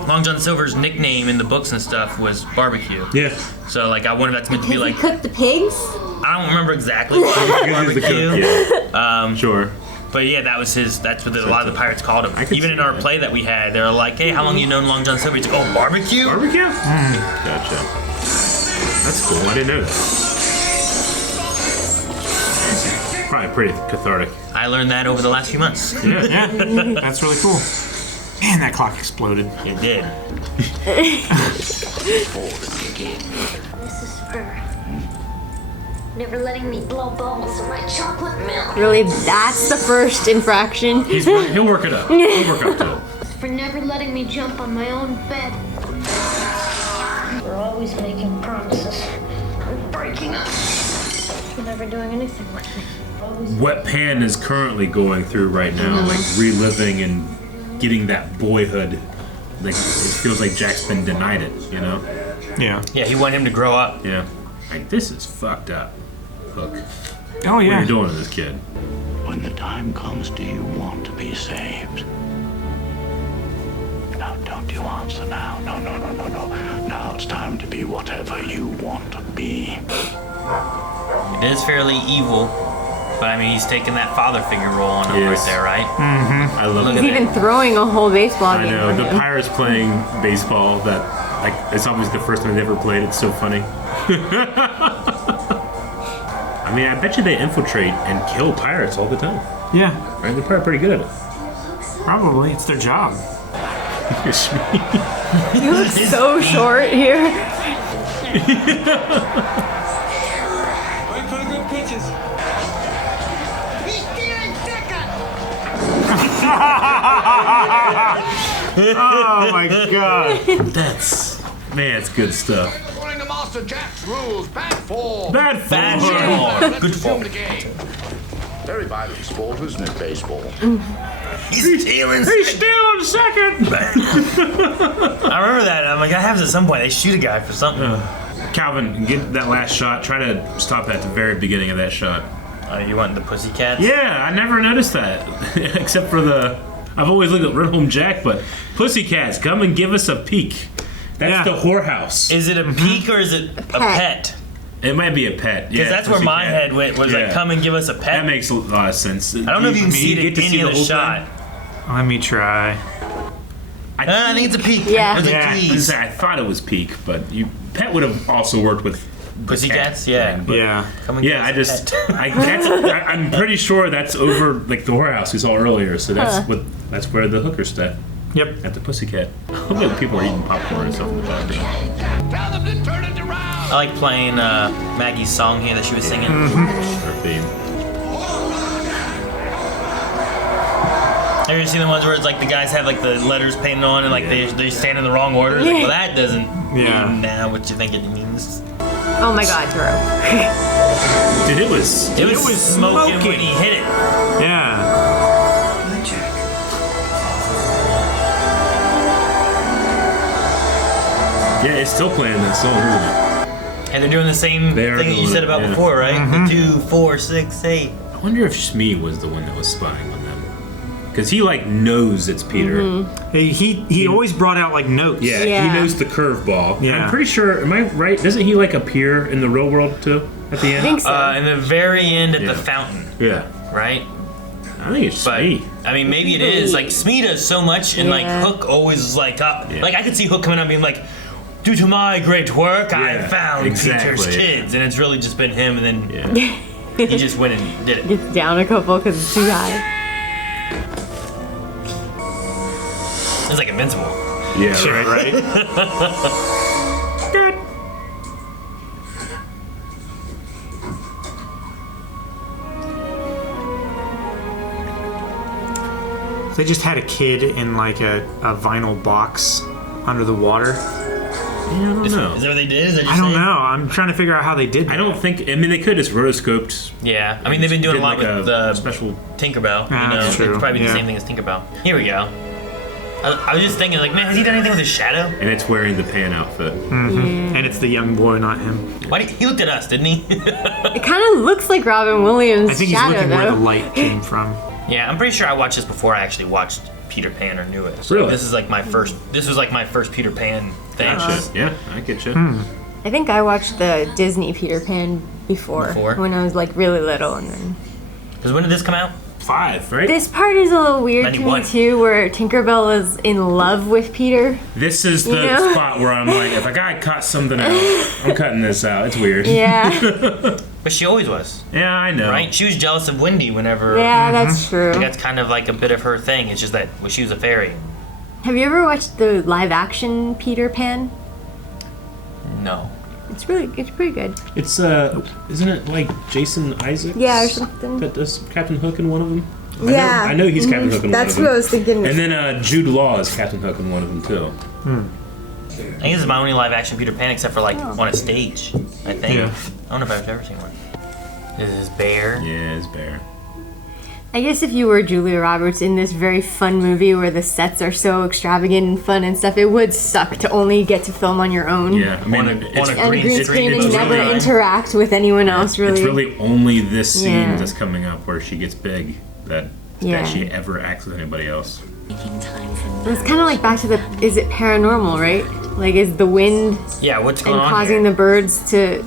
Long John Silver's nickname in the books and stuff was Barbecue. Yeah. So like I wonder if that's meant to be like. Cook the pigs? I don't remember exactly what Barbecue. Yeah. Sure. But yeah, that's what a lot of the pirates called him. Even in our play that we had, they were like, "Hey, how long you known Long John Silver?" He's like, "Oh, Barbecue." Barbecue? Gotcha. That's cool. I didn't know that. Probably pretty cathartic. I learned that over the last few months. Yeah. That's really cool. Man, that clock exploded. It did. This is for never letting me blow bubbles in my chocolate milk. Really, that's the first infraction? He'll work it up. He'll work up to it. For never letting me jump on my own bed. We're always making promises and breaking them. For never doing anything with me. What Pan is currently going through right now, like reliving and getting that boyhood. Like it feels like Jack's been denied it, you know? Yeah. Yeah, he wanted him to grow up. Yeah. Like this is fucked up. Hook. Oh yeah. What are you doing to this kid? When the time comes, do you want to be saved? No, don't you answer now. No. Now it's time to be whatever you want to be. It is fairly evil, but I mean, he's taking that father figure role on him right there, right? Mm-hmm. I love He's it. even throwing a whole baseball I game. know. for The him. Pirates playing baseball, that, like, it's always the first time they ever played. It's so funny. I mean, I bet you they infiltrate and kill pirates all the time. Yeah. Right? They're probably pretty good at it. Probably. It's their job. You look so short here. Wait for the good pitches. He's stealing second. Oh my god. Man, it's good stuff. According to Master Jack's rules, bad form. Bad form. Good form. Very violent sport, isn't it, baseball? He's stealing. He's stealing second. I remember that. I'm like, that happens at some point. They shoot a guy for something. Calvin, get that last shot. Try to stop at the very beginning of that shot. You want the pussycats? Yeah, I never noticed that. Except for I've always looked at Run Home Jack, but pussycats, come and give us a peek. That's the whorehouse. Is it a peek or is it a pet? It might be a pet. Because that's where my head went, was like, come and give us a pet. That makes a lot of sense. I don't know if you can see it in any of the shot. Let me try. I think it's a peek. Yeah. It's a I thought it was peek, but pet would have also worked with pussycats. Yeah. I'm pretty sure that's over like the whorehouse we saw earlier. So that's where the hookers stay. Yep. At the pussycat. Hopefully people are eating popcorn or something. Tell them to turn it around. I like playing Maggie's song here that she was singing. Her theme. Have you ever seen the ones where it's like the guys have like the letters painted on and like they stand in the wrong order? Like, well, that doesn't mean now what you think it means. Oh my God, Toro. Dude, it was smoking when he hit it. Yeah. Yeah, it's still playing that song, isn't it? And they're doing the same thing that you said about before, right? The 2, 4, 6, 8. I wonder if Shmi was the one that was spying on them. Because he, like, knows it's Peter. He always brought out, like, notes. Yeah, he knows the curveball. Yeah. I'm pretty sure, am I right? Doesn't he, like, appear in the real world, too? At the end? I think so. In the very end at the fountain. Yeah. Right? I think it's Smee. I mean, maybe it is. Like, Smee does so much, and, like, Hook always is like, like, I could see Hook coming up and being like, due to my great work, I found Peter's kids. And it's really just been him, and then he just went and did it. Gets down a couple because it's too high. It's like Invincible. Yeah, right? Good. They just had a kid in like a vinyl box under the water. I don't know. Is that what they did? I don't know. I'm trying to figure out how they did that. I don't think. I mean, they could have just rotoscoped. Yeah, I mean they've been doing a lot with the special Tinkerbell. That's true. It'd probably be the same thing as Tinkerbell. Here we go. I was just thinking, like, man, has he done anything with his shadow? And it's wearing the Pan outfit. Mm-hmm. And it's the young boy, not him. Why he looked at us, didn't he? It kind of looks like Robin Williams' I think shadow, he's looking though. where the light came from. Yeah, I'm pretty sure I watched this before I actually watched Peter Pan or knew it. So Really? This is like my first. This was like my first Peter Pan thing. Gotcha. Yeah, I get you. I think I watched the Disney Peter Pan before when I was like really little, and then. Because when did this come out? 5, right? This part is a little weird to 91. me too, where Tinkerbell is in love with Peter. This is the spot where I'm like, if a guy cut something out, I'm cutting this out. It's weird. Yeah. But she always was. Yeah, I know. Right? She was jealous of Wendy whenever. Yeah, that's true. That's kind of like a bit of her thing. It's just that she was a fairy. Have you ever watched the live-action Peter Pan? No. It's pretty good. It's isn't it like Jason Isaacs? Yeah, or something. That does Captain Hook in one of them. Yeah. I know he's Captain Hook in That's one of them. what I was thinking. And then Jude Law is Captain Hook in one of them too. I think this is my only live action Peter Pan except for like on a stage. I think. Yeah. I don't know if I've ever seen one. This is Bear. Yeah, it's Bear. I guess if you were Julia Roberts in this very fun movie where the sets are so extravagant and fun and stuff, it would suck to only get to film on your own. Yeah, I mean, and green screen and never interact with anyone else, really. It's really only this scene Yeah. that's coming up where she gets big that she ever acts with anybody else. It's kind of like back to the, is it paranormal, right? Like, is the wind Yeah, what's going and on causing here? the birds to,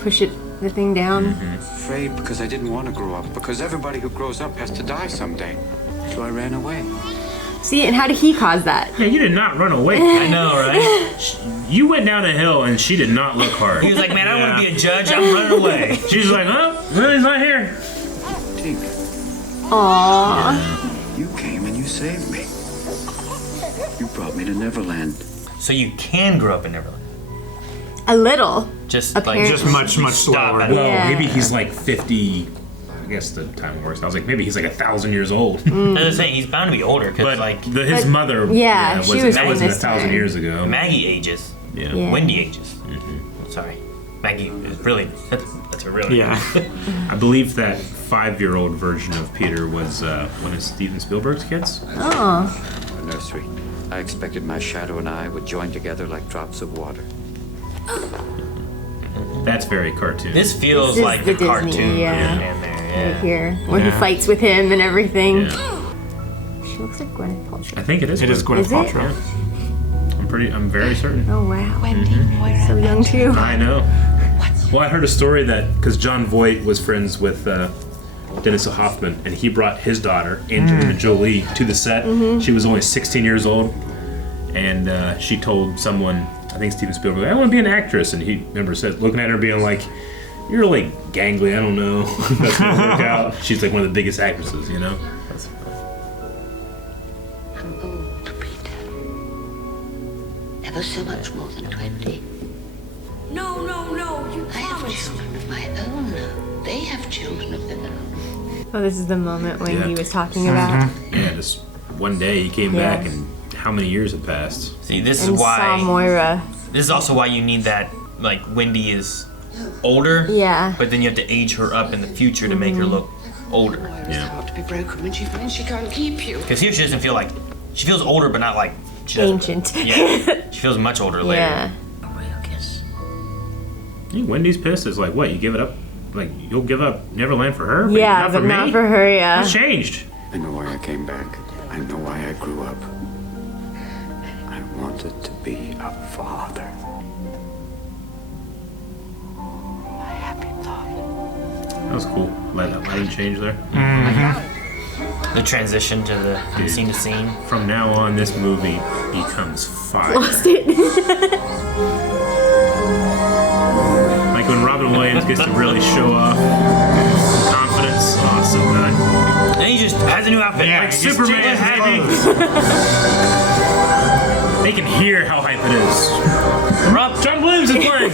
push the thing down? Afraid because I didn't want to grow up. Because everybody who grows up has to die someday. So I ran away. See, and how did he cause that? Yeah, you did not run away. I know, right? You went down a hill and she did not look hard. He was like, man, I don't want to be a judge. I'm running away. She's like, oh, well, he's not here. Tink, Aww. you came and you saved me. You brought me to Neverland. So you can grow up in Neverland. A little. Just Apparently. Just much slower. Well, maybe he's like 50. I guess the time works. I was like, maybe he's like 1,000 years old. I was saying he's bound to be older because like his mother. she was that in wasn't this 1,000 time. years ago. Maggie ages. Yeah. Wendy ages. Sorry, Maggie is really. That's to really. Yeah. I believe that 5-year-old version of Peter was one of Steven Spielberg's kids. Oh. The nursery. I expected my shadow and I would join together like drops of water. That's very cartoon. This feels This is like the the cartoon Disney, yeah. in there. Right here, where he fights with him and everything. Yeah. She looks like Gwyneth Paltrow. I think it is. It is Gwyneth Is it? Paltrow. I'm very certain. Oh wow. So young too. I know. Well, I heard a story that because John Voight was friends with Dennis Hoffman, and he brought his daughter, Angelina Jolie, to the set. She was only 16 years old, and she told someone, I think Steven Spielberg, I want to be an actress, and he said, looking at her being like, you're like gangly, I don't know. That's gonna work out. She's like one of the biggest actresses, you know? I'm old, Peter. Ever so much more than 20. No, you I have children of my own now. They have children of their own. Oh, this is the moment when Yeah. he was talking about. Yeah, just one day he came back, and how many years had passed? See, this And is why. saw Moira. This is also why you need that. Like Wendy is older. Yeah. But then you have to age her up in the future to make her look older. It's hard to be broken when she finds she can't keep you. Because here she doesn't feel like she feels older, but not like she doesn't. Ancient. Yeah, she feels much older later. Yeah. I think Wendy's pissed. Is like, what? You give it up? Like, you'll give up Neverland for her? Yeah, not but for me? not for her, yeah. What's changed? I know why I came back. I know why I grew up. I wanted to be a father. That was cool. Let him change there. The transition to the Dude, scene to scene. From now on, this movie becomes fire. Lost it. Like when Robin Williams gets to really show off confidence. Oh, so good. And he just has a new outfit. Yeah, like just Superman changes having. They can hear how hype it is. John Williams is playing.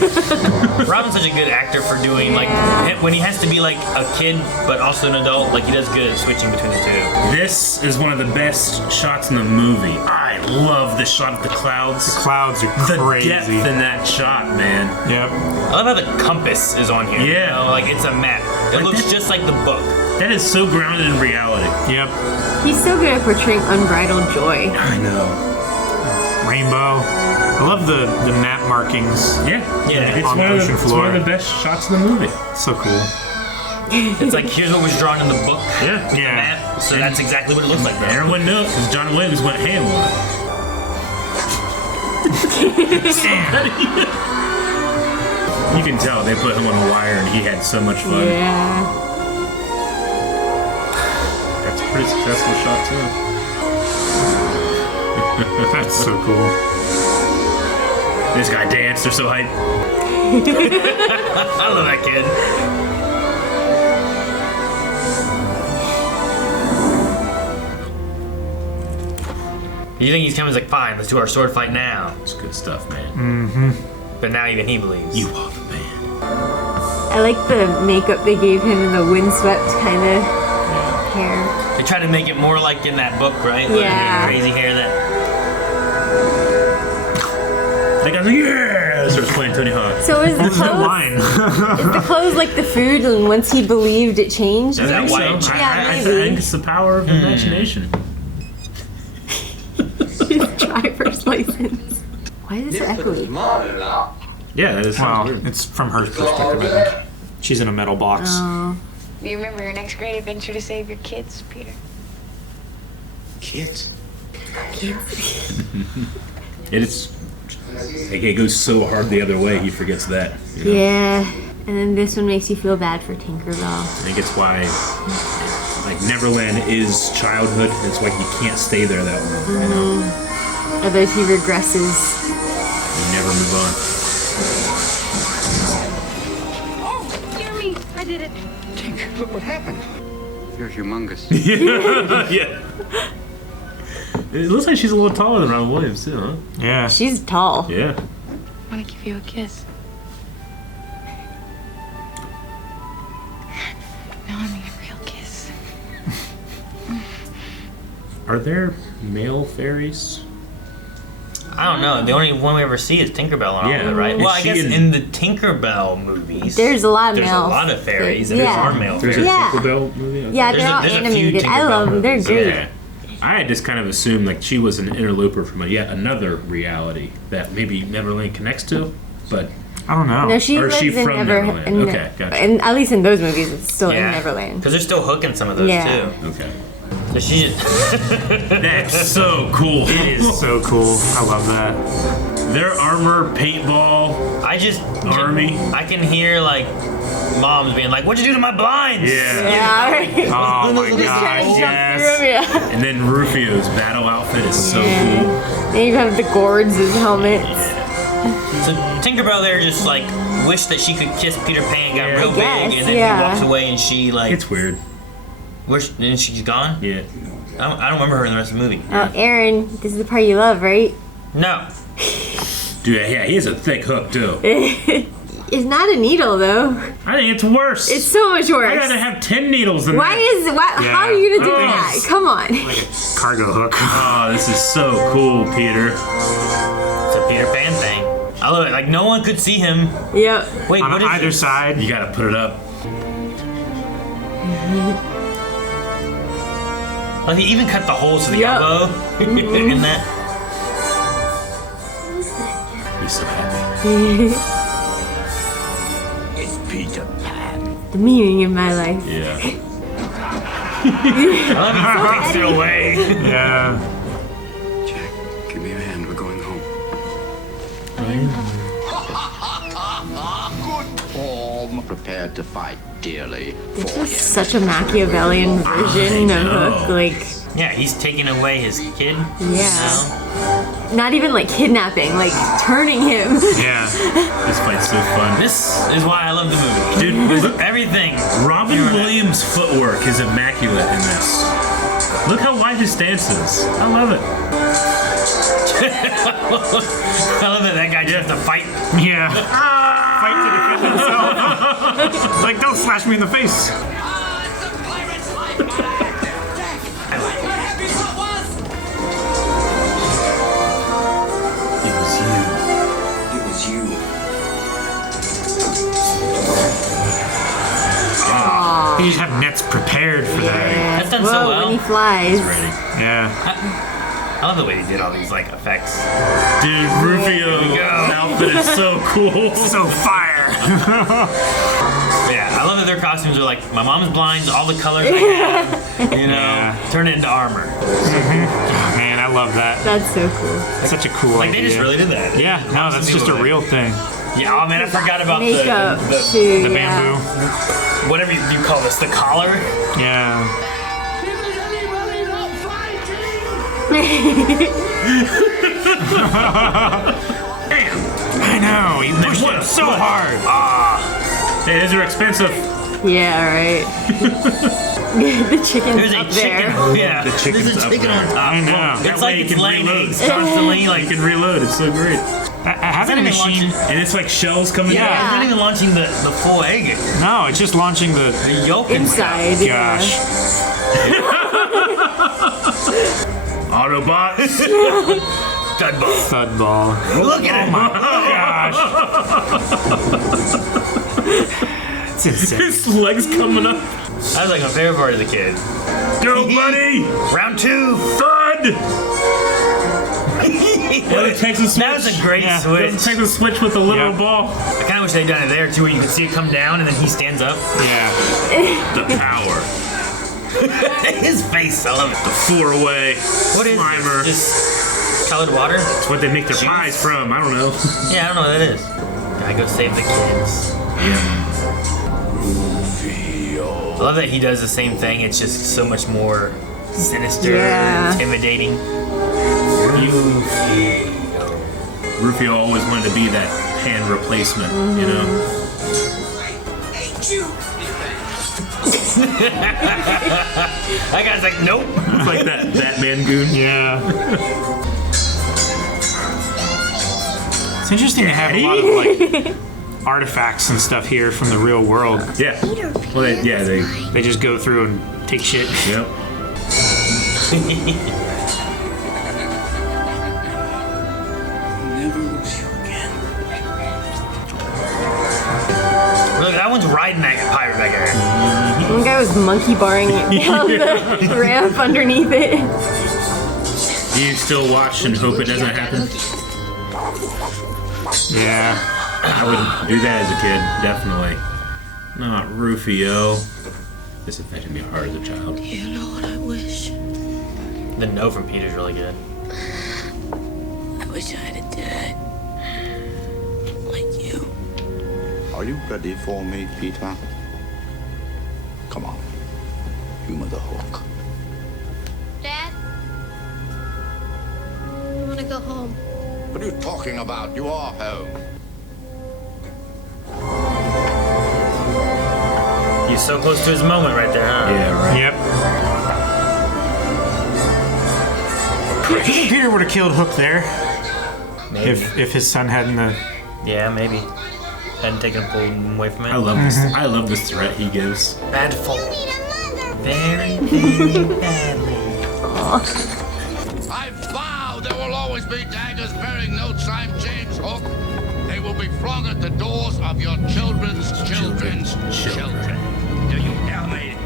Robin's such a good actor for doing like when he has to be like a kid but also an adult. Like he does good at switching between the two. This is one of the best shots in the movie. I love the shot of the clouds. The clouds are The crazy. depth in that shot, man. Yep. I love how the compass is on here. Yeah. You know, like it's a map. It Like looks that- just like the book. That is so grounded in reality. Yep. He's so good at portraying unbridled joy. I know. Rainbow. I love the map markings. Yeah. It's on one, the of ocean the, it's floor. one of the best shots in the movie. So cool. It's like here's what was drawn in the book. Yeah. The map. So that's exactly what it looks like. Though. Everyone knows because John Williams went ham on it. You can tell they put him on a wire and he had so much fun. Yeah. That's a pretty successful shot too. That's so cool. This guy danced, they're so hyped. I love that kid. You think he's coming? He's like, fine, let's do our sword fight now. It's good stuff, man. Mm-hmm. But now even he believes. You are the man. I like the makeup they gave him in the windswept kind of hair. They try to make it more like in that book, right? Like, Yeah. crazy hair that. That guy's like, yeah! Starts playing Tony Hawk. So is the clothes? Is the clothes like the food, and once he believed, it changed? I think so. Yeah, I maybe. think it's the power of imagination. His driver's license. Why is this so echoey? Yeah, that is Well, weird. it's from her perspective, I think. She's in a metal box. Oh. Do you remember your next great adventure to save your kids, Peter? Kids? It's like it goes so hard the other way, he forgets that. You know? Yeah. And then this one makes you feel bad for Tinkerbell. I think it's why, like, Neverland is childhood. It's why he can't stay there that long. You know, Otherwise, he regresses. you never move on. Oh, dear me, I did it. Tink, look what happened. You're humongous. Yeah. It looks like she's a little taller than Robin Williams too, huh? Yeah. She's tall. Yeah. I want to give you a kiss. No, I mean a real kiss. Are there male fairies? I don't know. The only one we ever see is Tinkerbell and all Yeah. that, right? Is Well, I she guess in- in the Tinkerbell movies, There's a lot of there's male a lot of fairies, and yeah. there are male There's fairies. a Yeah. Tinkerbell movie? Okay. Yeah, There's they're a- all there's a few animated. I Tinkerbell love them. They're movies. great. Yeah. I had just kind of assumed like she was an interloper from yet another reality that maybe Neverland connects to, but I don't know. No, she Or is lives she in from Neverland. Neverland? Okay, gotcha. And at least in those movies, it's still in Yeah. Neverland. Because they're still hooking some of those Yeah. too. okay. So she just That's so cool. It is so cool. I love that. Their armor, paintball, army. I can hear like moms being like, "What'd you do to my blinds?" Yeah, right. Oh my Just trying to gosh, jump yes. through 'em, yeah. And then Rufio's battle outfit is so Yeah. cool. Then you have the gourds as helmets. So Tinkerbell there just like wished that she could kiss Peter Pan, got real I guess, big, and then yeah. he walks away, and she like It's weird. and she's gone. Yeah. I don't remember her in the rest of the movie. Oh, Aaron, this is the part you love, right? No. Dude, yeah, he has a thick hook too. It's not a needle, though. I think it's worse. It's so much worse. I'd rather have 10 needles than Why that. is how are you gonna do Oh. that? Come on. Cargo hook. Oh, this is so cool, Peter. It's a Peter Pan thing. I love it. Like no one could see him. Yep. Wait, On what is either this? side. You gotta put it up. Like he even cut the holes to the Yep. elbow in that. He's so happy. It's Peter Pan. The meaning in my life. Yeah. I love he takes it away. Yeah. Jack, give me your hand. We're going home. Good form. Prepared to fight dearly This for was him. such a Machiavellian version of Hook. Like, Yeah, he's taking away his kid. yeah. Not even like kidnapping, like turning him. Yeah. This fight's so fun. This is why I love the movie. Dude, look, Everything. Robin Williams' footwork is immaculate in this. Look how wide his stance is. I love it. I love that guy just has to fight. Yeah. Fight to defend himself. Like, don't slash me in the face. It was you. You just have nets prepared for that. That's done Whoa, so well. when he flies. Ready. Yeah. I love the way they did all these like effects. Dude, Rufio's outfit is so cool. So fire. Yeah, I love that their costumes are like my mom's blinds, all the colors I have, you know, Yeah. turn it into armor. Man, I love that. That's so cool. That's such a cool Like idea. they just really did that. Yeah, no, that's just a real thing. Yeah, oh man, I forgot about Makeup the too. The yeah. bamboo. whatever you call this, the collar. Yeah. I know, you pushed it so hard. Hey, these are expensive. Yeah, right. The chicken's There's a up there. chicken. Yeah, The chicken's there's a up chicken there. on top. I know. It's That like way you it's can laying reload. eggs constantly. Like You can reload. It's so great. Having a machine. And it's like shells coming yeah, out. it's not even launching the full egg. No, it's just launching the yolk and Inside. Yeah. Gosh. Autobots. Stud ball. Thud ball. Look at it. Gosh. It's insane. His legs coming up. That was like my favorite part as a kid. Go, buddy. Round 2. Thud. Well, it takes a switch. That was a great switch. It takes a switch with a literal Yeah. ball. I kind of wish they'd done it there too, where you could see it come down and then he stands up. Yeah. The power. His face, I love it. The 4-way. What is Slimer. this? Just colored water? It's what they make their Juice? pies from. I don't know. Yeah, I don't know what that is. Gotta go save the kids. I love that he does the same thing. It's just so much more sinister, Yeah. intimidating. Rufio always wanted to be that hand replacement, you know? That guy's like, nope. It's like that Batman goon. Yeah. It's interesting to have a lot of like artifacts and stuff here from the real world. Yeah. Well, they They just go through and take shit. Look, that one's riding that pirate back there. One guy was monkey barring it down the ramp underneath it. You still watch and hope it doesn't happen? Yeah. I would do that as a kid, definitely. Not Rufio. This affected me hard as a child. You know what I wish? The no from Peter's really good. I wish I had a dad. Like you. Are you ready for me, Peter? Come on. Humor the hook. Dad? I want to go home. What are you talking about? You are home. He's so close to his moment right there, huh? Yeah, right. Yep. Do you think Peter would have killed Hook there? Maybe. If his son hadn't Yeah, maybe. Hadn't taken him pulled away from it. I love this. I love this threat he gives. Bad fall. Very, very badly. I vow there will always be daggers bearing notes. I'm James Hook. They will be flung at the doors of your children's children's children. Do you hear me?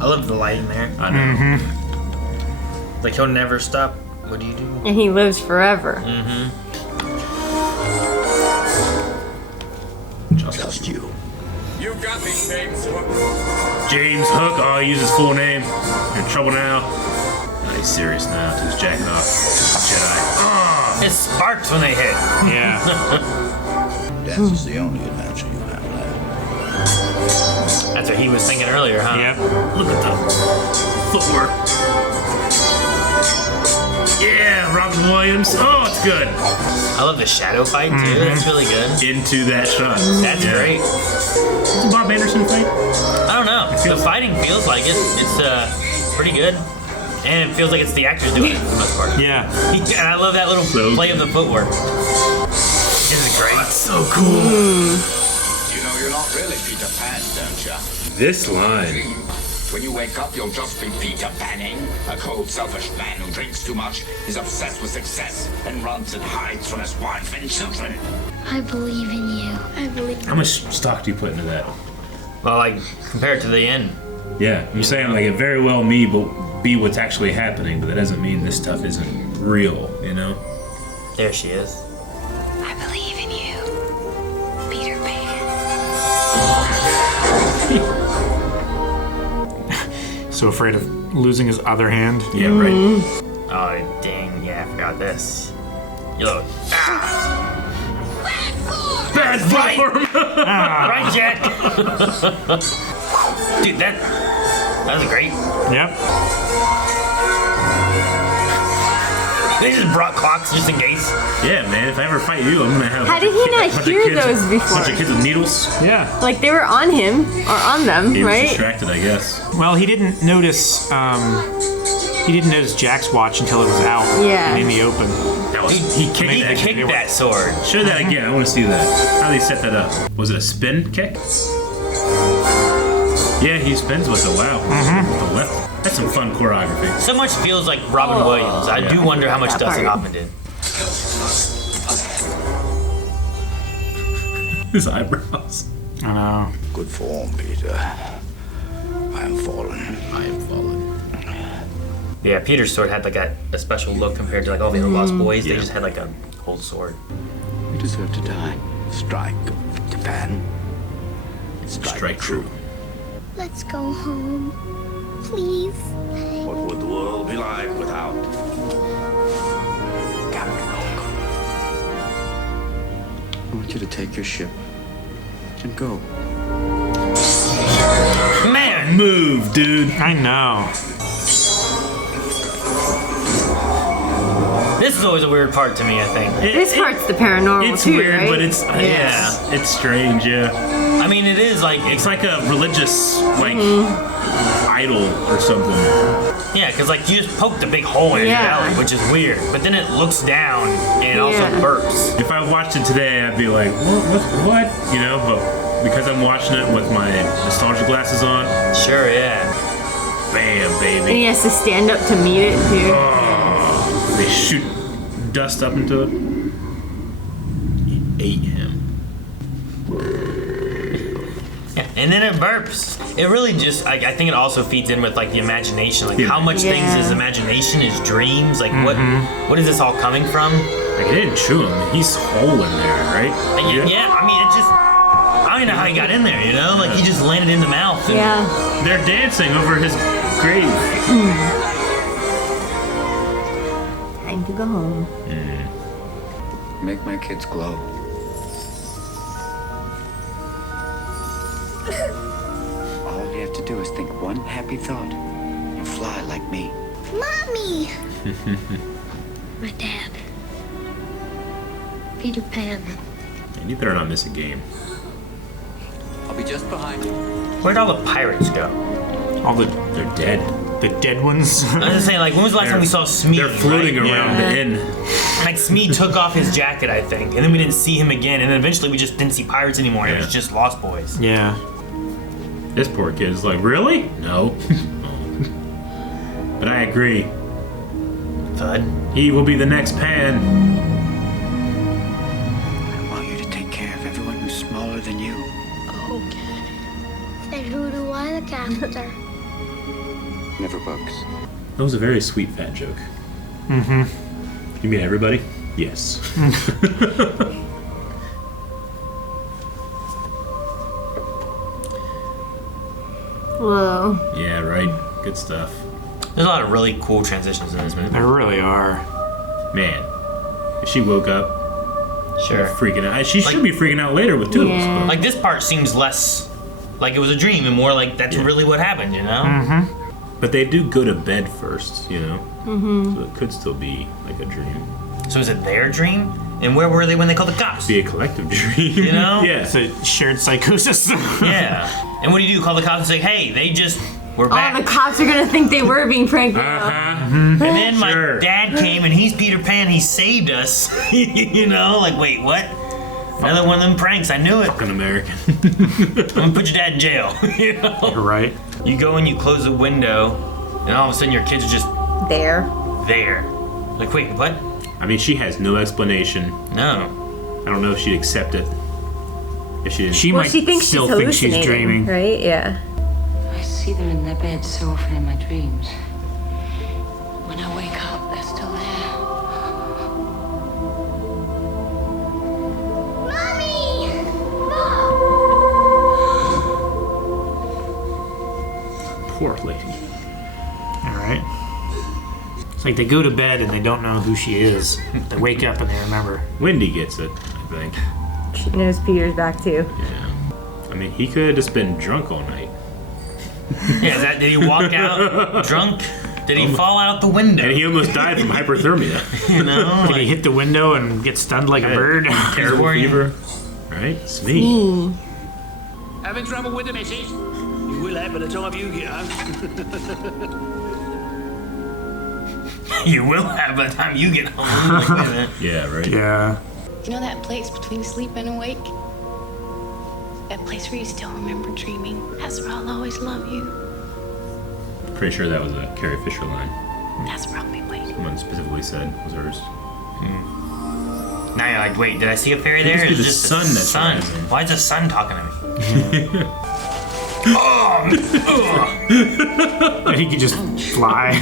I love the light in there. I know. Like he'll never stop. What do you do? And he lives forever. Just you. You got me, James Hook. James Hook. Oh, he used his full name. You're in trouble now. No, he's serious now. He's jacking off. Jedi. It sparks when they hit. Yeah. Death is the only adventure you have left. That's what he was thinking earlier, huh? Yep. Look at the footwork. Yeah, Robin Williams. Oh, it's good. I love the shadow fight too. That's really good. Into that shot. That's great. Is it Bob Anderson fight? I don't know. The fighting feels like it. It's pretty good. And it feels like it's the actors doing it for the most part. Yeah. And I love that little play of the footwork. This is great. That's so cool. You know you're not really Peter Pan, don't you? This line. When you wake up, you'll just be Peter Panning, a cold, selfish man who drinks too much, is obsessed with success, and runs and hides from his wife and children. I believe in you. I believe in How much stock do you put into that? Well, like, compared to the end. Yeah, I'm saying like it very well be what's actually happening, but that doesn't mean this stuff isn't real, you know? There she is. I believe in you, Peter Pan. So afraid of losing his other hand. Yeah, right. Oh, dang. Yeah, I forgot this. You look. Bad form! Right, Jet? Dude, that was great. Yep. They just brought clocks just in case. Yeah, man, if I ever fight you, I'm gonna have How did he not hear those before? Bunch of kids with needles. Yeah. Like they were on him or on them, He was right? distracted, I guess. Well, he didn't notice. He didn't notice Jack's watch until it was out. Yeah. And in the open. That was he kicked He that. kicked that sword. Show that again. I want to see that. How they set that up? Was it a spin kick? Yeah, he spins with it. Wow. With the left. That's some fun choreography. So much feels like Robin Williams. I do wonder how much that Dustin part. Hoffman did. His eyebrows. I know. Good form, Peter. I am fallen. I am fallen. Yeah, Peter's sword had like a special look compared to like all the other Lost Boys. They just had like a old sword. You deserve to die. Strike, Japan. Strike true. Let's go home. Please. What would the world be like without Captain Hook? I want you to take your ship and go. Man, Move, dude. I know. this is always a weird part to me, I think. This part's the paranormal It's too, weird, right? but it's it's strange. Yeah. I mean, it is like It's like a religious idol or something. yeah, because like you just poked a big hole in your belly, which is weird. But then it looks down and it also burps. If I watched it today, I'd be like, what? You know, but because I'm watching it with my nostalgia glasses on, Sure, yeah. bam, And baby. he has to stand up to meet it too. Oh, they shoot dust up into it. He ate him. And then it burps. It really just, I think it also feeds in with like the imagination. Like how much things is imagination, is dreams. Like what is this all coming from? Like it didn't chew him. He's whole in there, right? Yeah, I mean, it just, I don't even know how he got in there, you know? Like he just landed in the mouth. And they're dancing over his grave. Time to go home. Make my kids glow. All you have to do is think one happy thought and fly like me. Mommy! My dad. Peter Pan. And you better not miss a game. I'll be just behind you. Where'd all the pirates go? They're dead. The dead ones? I was just saying, like, when was the last time we saw Smee? They're floating around the inn. Like, Smee took off his jacket, I think, and then we didn't see him again, and then eventually we just didn't see pirates anymore, and it was just Lost Boys. Yeah. This poor kid is like, really? No. But I agree. Thud? He will be the next Pan. I want you to take care of everyone who's smaller than you. Okay. And who do I look after? Never bugs. That was a very sweet fat joke. Mm-hmm. You mean everybody? Yes. Whoa. Yeah, right. Good stuff. There's a lot of really cool transitions in this movie. There really are. Man, if she woke up, Sure. freaking out. She should be freaking out later with Toodles. Yeah. But Like, this part seems less like it was a dream and more like that's really what happened, you know? Mm-hmm. But they do go to bed first, you know? Mm-hmm. So it could still be like a dream. So is it their dream? And where were they when they called the cops? Be a collective dream. You know? Yeah. It's a shared psychosis. Yeah. And what do? Call the cops and say, hey, they just were back. Oh, the cops are gonna think they were being pranked. And then my dad came and he's Peter Pan, he saved us. You know? Like, wait, what? Another one of them pranks, I knew it. Fucking American. I'm gonna put your dad in jail. You know? You're right. You go and you close the window, and all of a sudden your kids are just There. there. Like, wait, what? I mean, she has no explanation. No. I don't know if she'd accept it. If she didn't. She Well, might she thinks still she's think she's hallucinating, dreaming. right? Yeah. I see them in their beds so often in my dreams. When I wake up, they're still there. Mommy! Poor lady. All right. It's like they go to bed and they don't know who she is. They wake up and they remember. Wendy gets it, I think. She knows Peter's back too. Yeah. I mean, he could have just been drunk all night. Yeah, did he walk out drunk? Did he fall out the window? And he almost died from hyperthermia. You know? Did he hit the window and get stunned like a bird? Terrible fever. Right? Smee. Having trouble with the missus? You will have by the time you get home. You will have by the time you get home. Like, wait a minute. Yeah, right. Yeah. You know that place between sleep and awake? That place where you still remember dreaming. That's where I'll always love you. Pretty sure that was a Carrie Fisher line. That's where I'll be waiting. Someone specifically said was hers. Now you're like, wait, did I see a fairy there? It must be Or is the it just sun the that's sun? rising. Why is the sun talking to me? And he could just fly.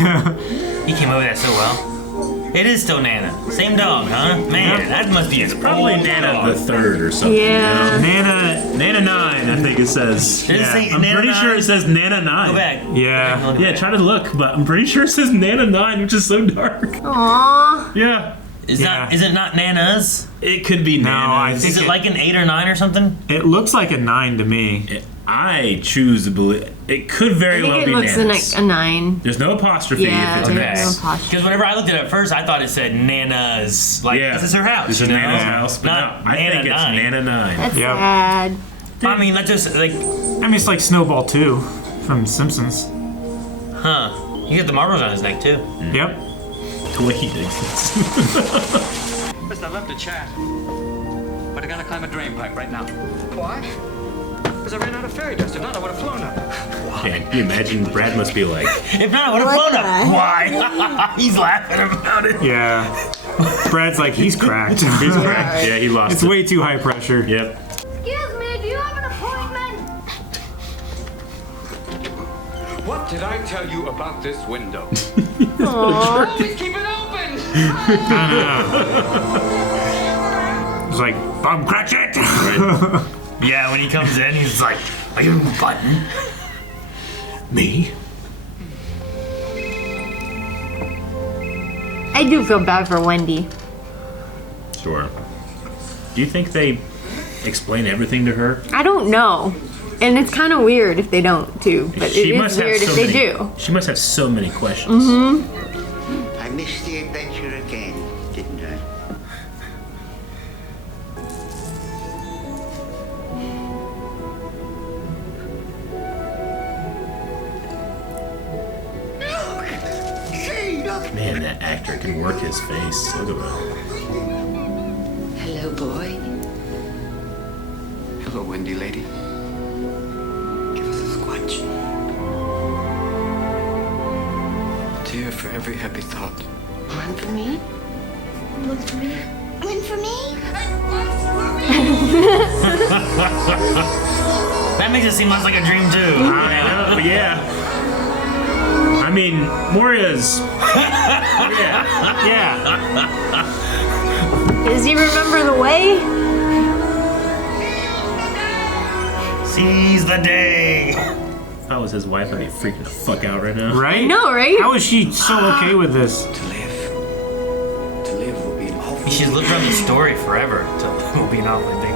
He came over that so well. It is still Nana. Same dog, huh? Man, that must be his Probably Nana the third or something. Yeah. You know? Nana 9, I think it says. Did it say I'm Nana pretty 9? sure it says Nana 9. Go back. Yeah. Yeah, try to look, but I'm pretty sure it says Nana 9, which is so dark. Aww. Yeah. Is it not Nana's? It could be No, I Nana's. think Is it like an 8 or 9 or something? It looks like a 9 to me. I choose to believe it could very I well think be it looks Nana's. like a 9. There's no apostrophe Yeah, if it's there's an Okay. no S. apostrophe. Because whenever I looked at it at first, I thought it said Nana's. Like, Yeah. this is her house. This you is know? Nana's house, but Not no, I Nana think it's 9. Nana 9. That's Yep. sad. I mean, that's just like, I mean, it's like Snowball 2 from Simpsons. huh. He got the marbles on his neck, too. Yep. The way he digs this. Listen, I'd love to chat, but I gotta climb a drain pipe right now. Why? Because I ran out of fairy dust. If not, I would have flown up. Yeah, can you imagine? Brad must be like, If not, I would have flown up. Why? He's laughing about it. Yeah. Brad's like, he's cracked. he's cracked. Yeah, he lost It's it. way too high pressure. Yep. Excuse me, do you have an appointment? did I tell you about this window? Always keep it open! It's like, Bob Cratchit! Right. Yeah, when he comes in, he's like, are you Button? Me? I do feel bad for Wendy. Sure. Do you think they explain everything to her? I don't know. And it's kind of weird if they don't, too. But it is weird if they do. She must have so many questions. Mm-hmm. I missed the adventure again, didn't I? Man, that actor can work his face. Look at that. Hello, boy. Hello, Wendy lady. Give us a squatch. A tear for every happy thought. One for me. One for me. One for me. That makes it seem less like a dream too. I know, yeah. I mean, Moria's. Yeah. Does he remember the way? Seize the day. If I was his wife, I'd be freaking the fuck out right now. Right? No, right? How is she so okay with this? To live will be an awful. She's lived around the story forever. To will be an awful thing.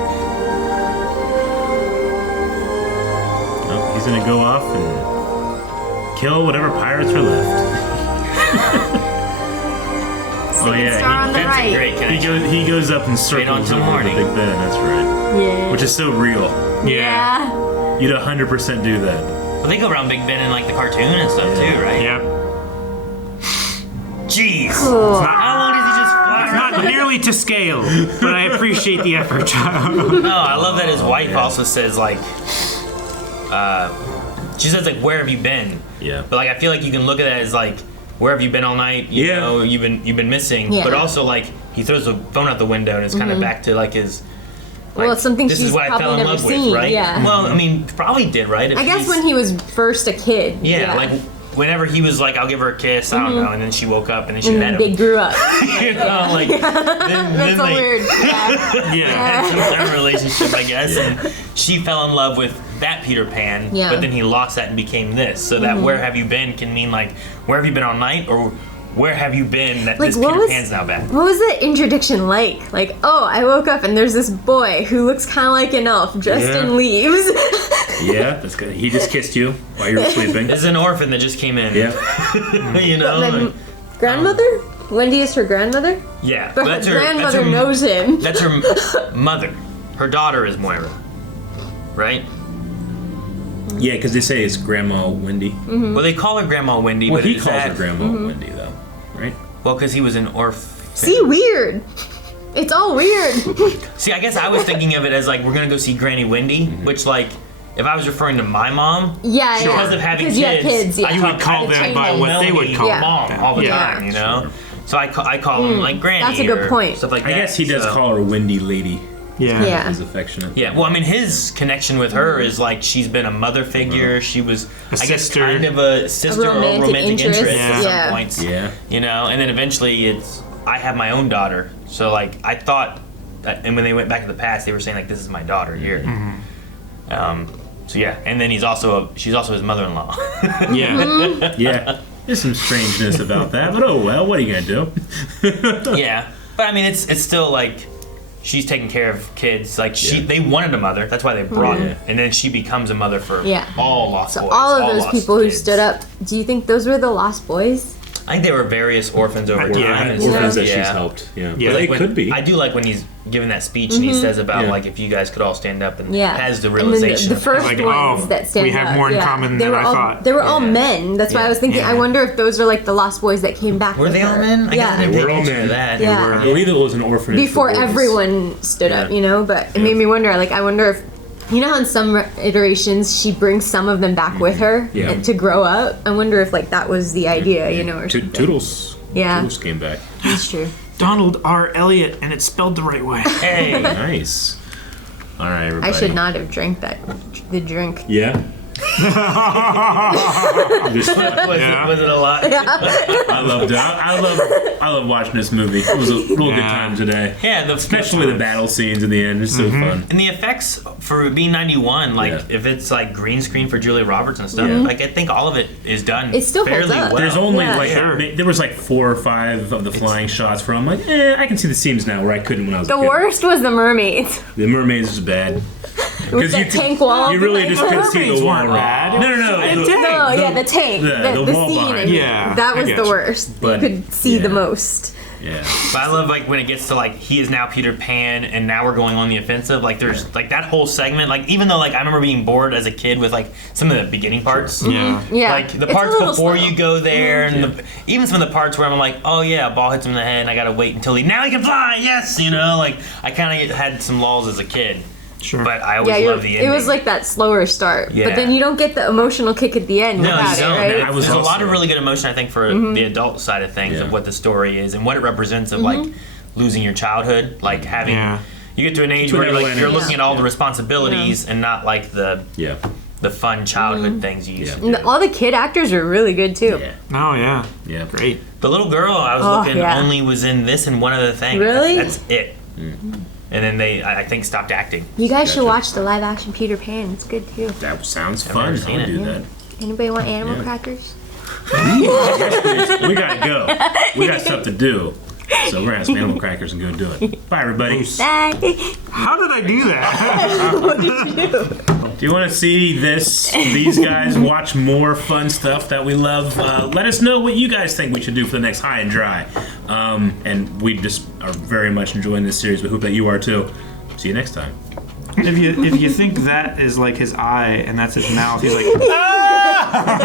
Oh, he's gonna go off and kill whatever pirates are left. Oh yeah, Star on the That's a right. great connection. he goes up and Straight on circles to the over morning. the Big Ben. That's right. Yeah. Which is so real. Yeah. You'd 100% do that. But they go around Big Ben in like the cartoon and stuff too, right? Yep. Jeez. Cool. How long does he just fly It's around? not nearly to scale, but I appreciate the effort. No, I love that his wife also says like, she says like, "Where have you been?" Yeah. But like, I feel like you can look at that as like, "Where have you been all night?" You know, you've been missing. Yeah. But also like, he throws the phone out the window and it's kind of back to like his. Well, it's something This she's is what I fell probably in never love seen. with, right? Yeah. Well, I mean, probably did, right? If I guess he's- when he was first a kid. Yeah, like whenever he was like, "I'll give her a kiss," I don't know, and then she woke up and then she And met him. they grew up. You know, like That's so weird. yeah, had some kind of relationship, I guess, and she fell in love with that Peter Pan, Yeah. but then he lost that and became this. So that "where have you been" can mean like, "Where have you been all night?" or "Where have you been that Like, this what Peter was- Pan's now back?" What was the introduction like? Like, oh, I woke up and there's this boy who looks kind of like an elf dressed Yeah. in leaves. Yeah, that's good. He just kissed you while you were sleeping. This is an orphan that just came in. Yeah. You know? But then, like- grandmother? Wendy is her grandmother? yeah. But her that's grandmother her, knows him. That's her mother. Her daughter is Moira. Right? Yeah, because they say it's Grandma Wendy. Well, they call her Grandma Wendy, Well, but he is calls that, her Grandma Wendy, though, right? Well, because he was an orphan. See, weird. It's all weird. See, I guess I was thinking of it as like, we're gonna go see Granny Wendy, which like, if I was referring to my mom, Yeah, yeah. because of having 'Cause kids, you have kids, yeah. I You would call them by what they would call Yeah. them. all the Yeah. time, you know. So I call them like Granny. That's a good or point. Stuff like I that. guess he does so- call her Wendy Lady. Yeah. Yeah. He's affectionate. Yeah, well, I mean, his connection with her is like she's been a mother figure. She was, I guess, sister. kind of a sister or romantic romantic interest interest. at some Yeah. points. Yeah. You know, and then eventually it's I have my own daughter. So like I thought, that, and when they went back to the past, they were saying like, "This is my daughter here." So yeah, and then she's also his mother-in-law. Yeah. Yeah. There's some strangeness about that, but oh well, what are you gonna do? Yeah, but I mean, it's still like she's taking care of kids. Like they wanted a mother, that's why they brought her, and then she becomes a mother for Yeah. all lost So boys. all of those lost people who kids. stood up, do you think those were the Lost Boys? I think they were various orphans over time. Yeah, and Orphans stuff, that yeah. she's helped. Yeah. Yeah. But they When- could be. I do like when he's giving that speech and he says about Yeah. like if you guys could all stand up and Yeah. has the And then realization. the of first Like, ones oh, that stand we have up, more in yeah. common They than were I all, thought. They were all Yeah. men. That's why I was thinking, Yeah. I wonder if those are like the Lost Boys that came back were with they all her. men? I guess I Yeah. didn't They pay were all attention to men. that. Yeah. I believe it was an orphanage Before for boys. everyone stood up, Yeah. you know? But it made me wonder, like, I wonder if, you know how in some iterations she brings some of them back with her Yeah. to grow up? I wonder if, like, that was the idea, you know, or To- something. Toodles. Yeah. Toodles came back. That's true. Donald R. Elliott, and it's spelled the right way. Hey, Nice. All right, everybody. I should not have drank the drink. Yeah. Just, Was it a lot? I loved it. I love watching this movie. It was a real good time today. Yeah, especially the battle scenes in the end. It's so fun. And the effects for being 91, like if it's like green screen for Julia Roberts and stuff, like I think all of it is done It still holds fairly up. well. There's only there was like 4 or 5 of the flying shots where I'm like, I can see the seams now where I couldn't when I was a The kid. worst was the mermaids. The mermaids is bad. With that tank wall. You really just couldn't see the wall. weren't bad. No. The tank. The wall scene. behind. Yeah, That I was get the you. worst. But, you could see the most. Yeah. But I love like when it gets to like he is now Peter Pan and now we're going on the offensive. Like there's like that whole segment. Like even though like I remember being bored as a kid with like some of the beginning parts. Yeah. Yeah. Like the It's a parts little before slow. you go there, and even some of the parts where I'm like, oh yeah, a ball hits him in the head, and I gotta wait until now he can fly. Yes, like I kind of had some lulls as a kid. Sure. But I always loved the ending. It was like that slower start. Yeah. But then you don't get the emotional kick at the end No, without you don't. it, right? There's a lot of really good emotion, I think, for the adult side of things of what the story is and what it represents of like losing your childhood, like having you get to an age where like you're looking at all the responsibilities and not like the fun childhood things you used to do. All the kid actors are really good too. Oh yeah. Yeah. Great. The little girl I was looking only was in this and one other thing. Really? That's it. And then they, I think, stopped acting. You guys should watch the live action Peter Pan. It's good too. That sounds I've fun. never seen I'll it. do that. Anybody want animal crackers? We gotta go. We got stuff to do. So we're gonna have some animal crackers and go do it. Bye, everybody. Bye. How did I do that? What did you do? Do you want to see these guys watch more fun stuff that we love? Let us know what you guys think we should do for the next High and Dry. And we just are very much enjoying this series. We hope that you are too. See you next time. If you think that is like his eye and that's his mouth, he's like, ah!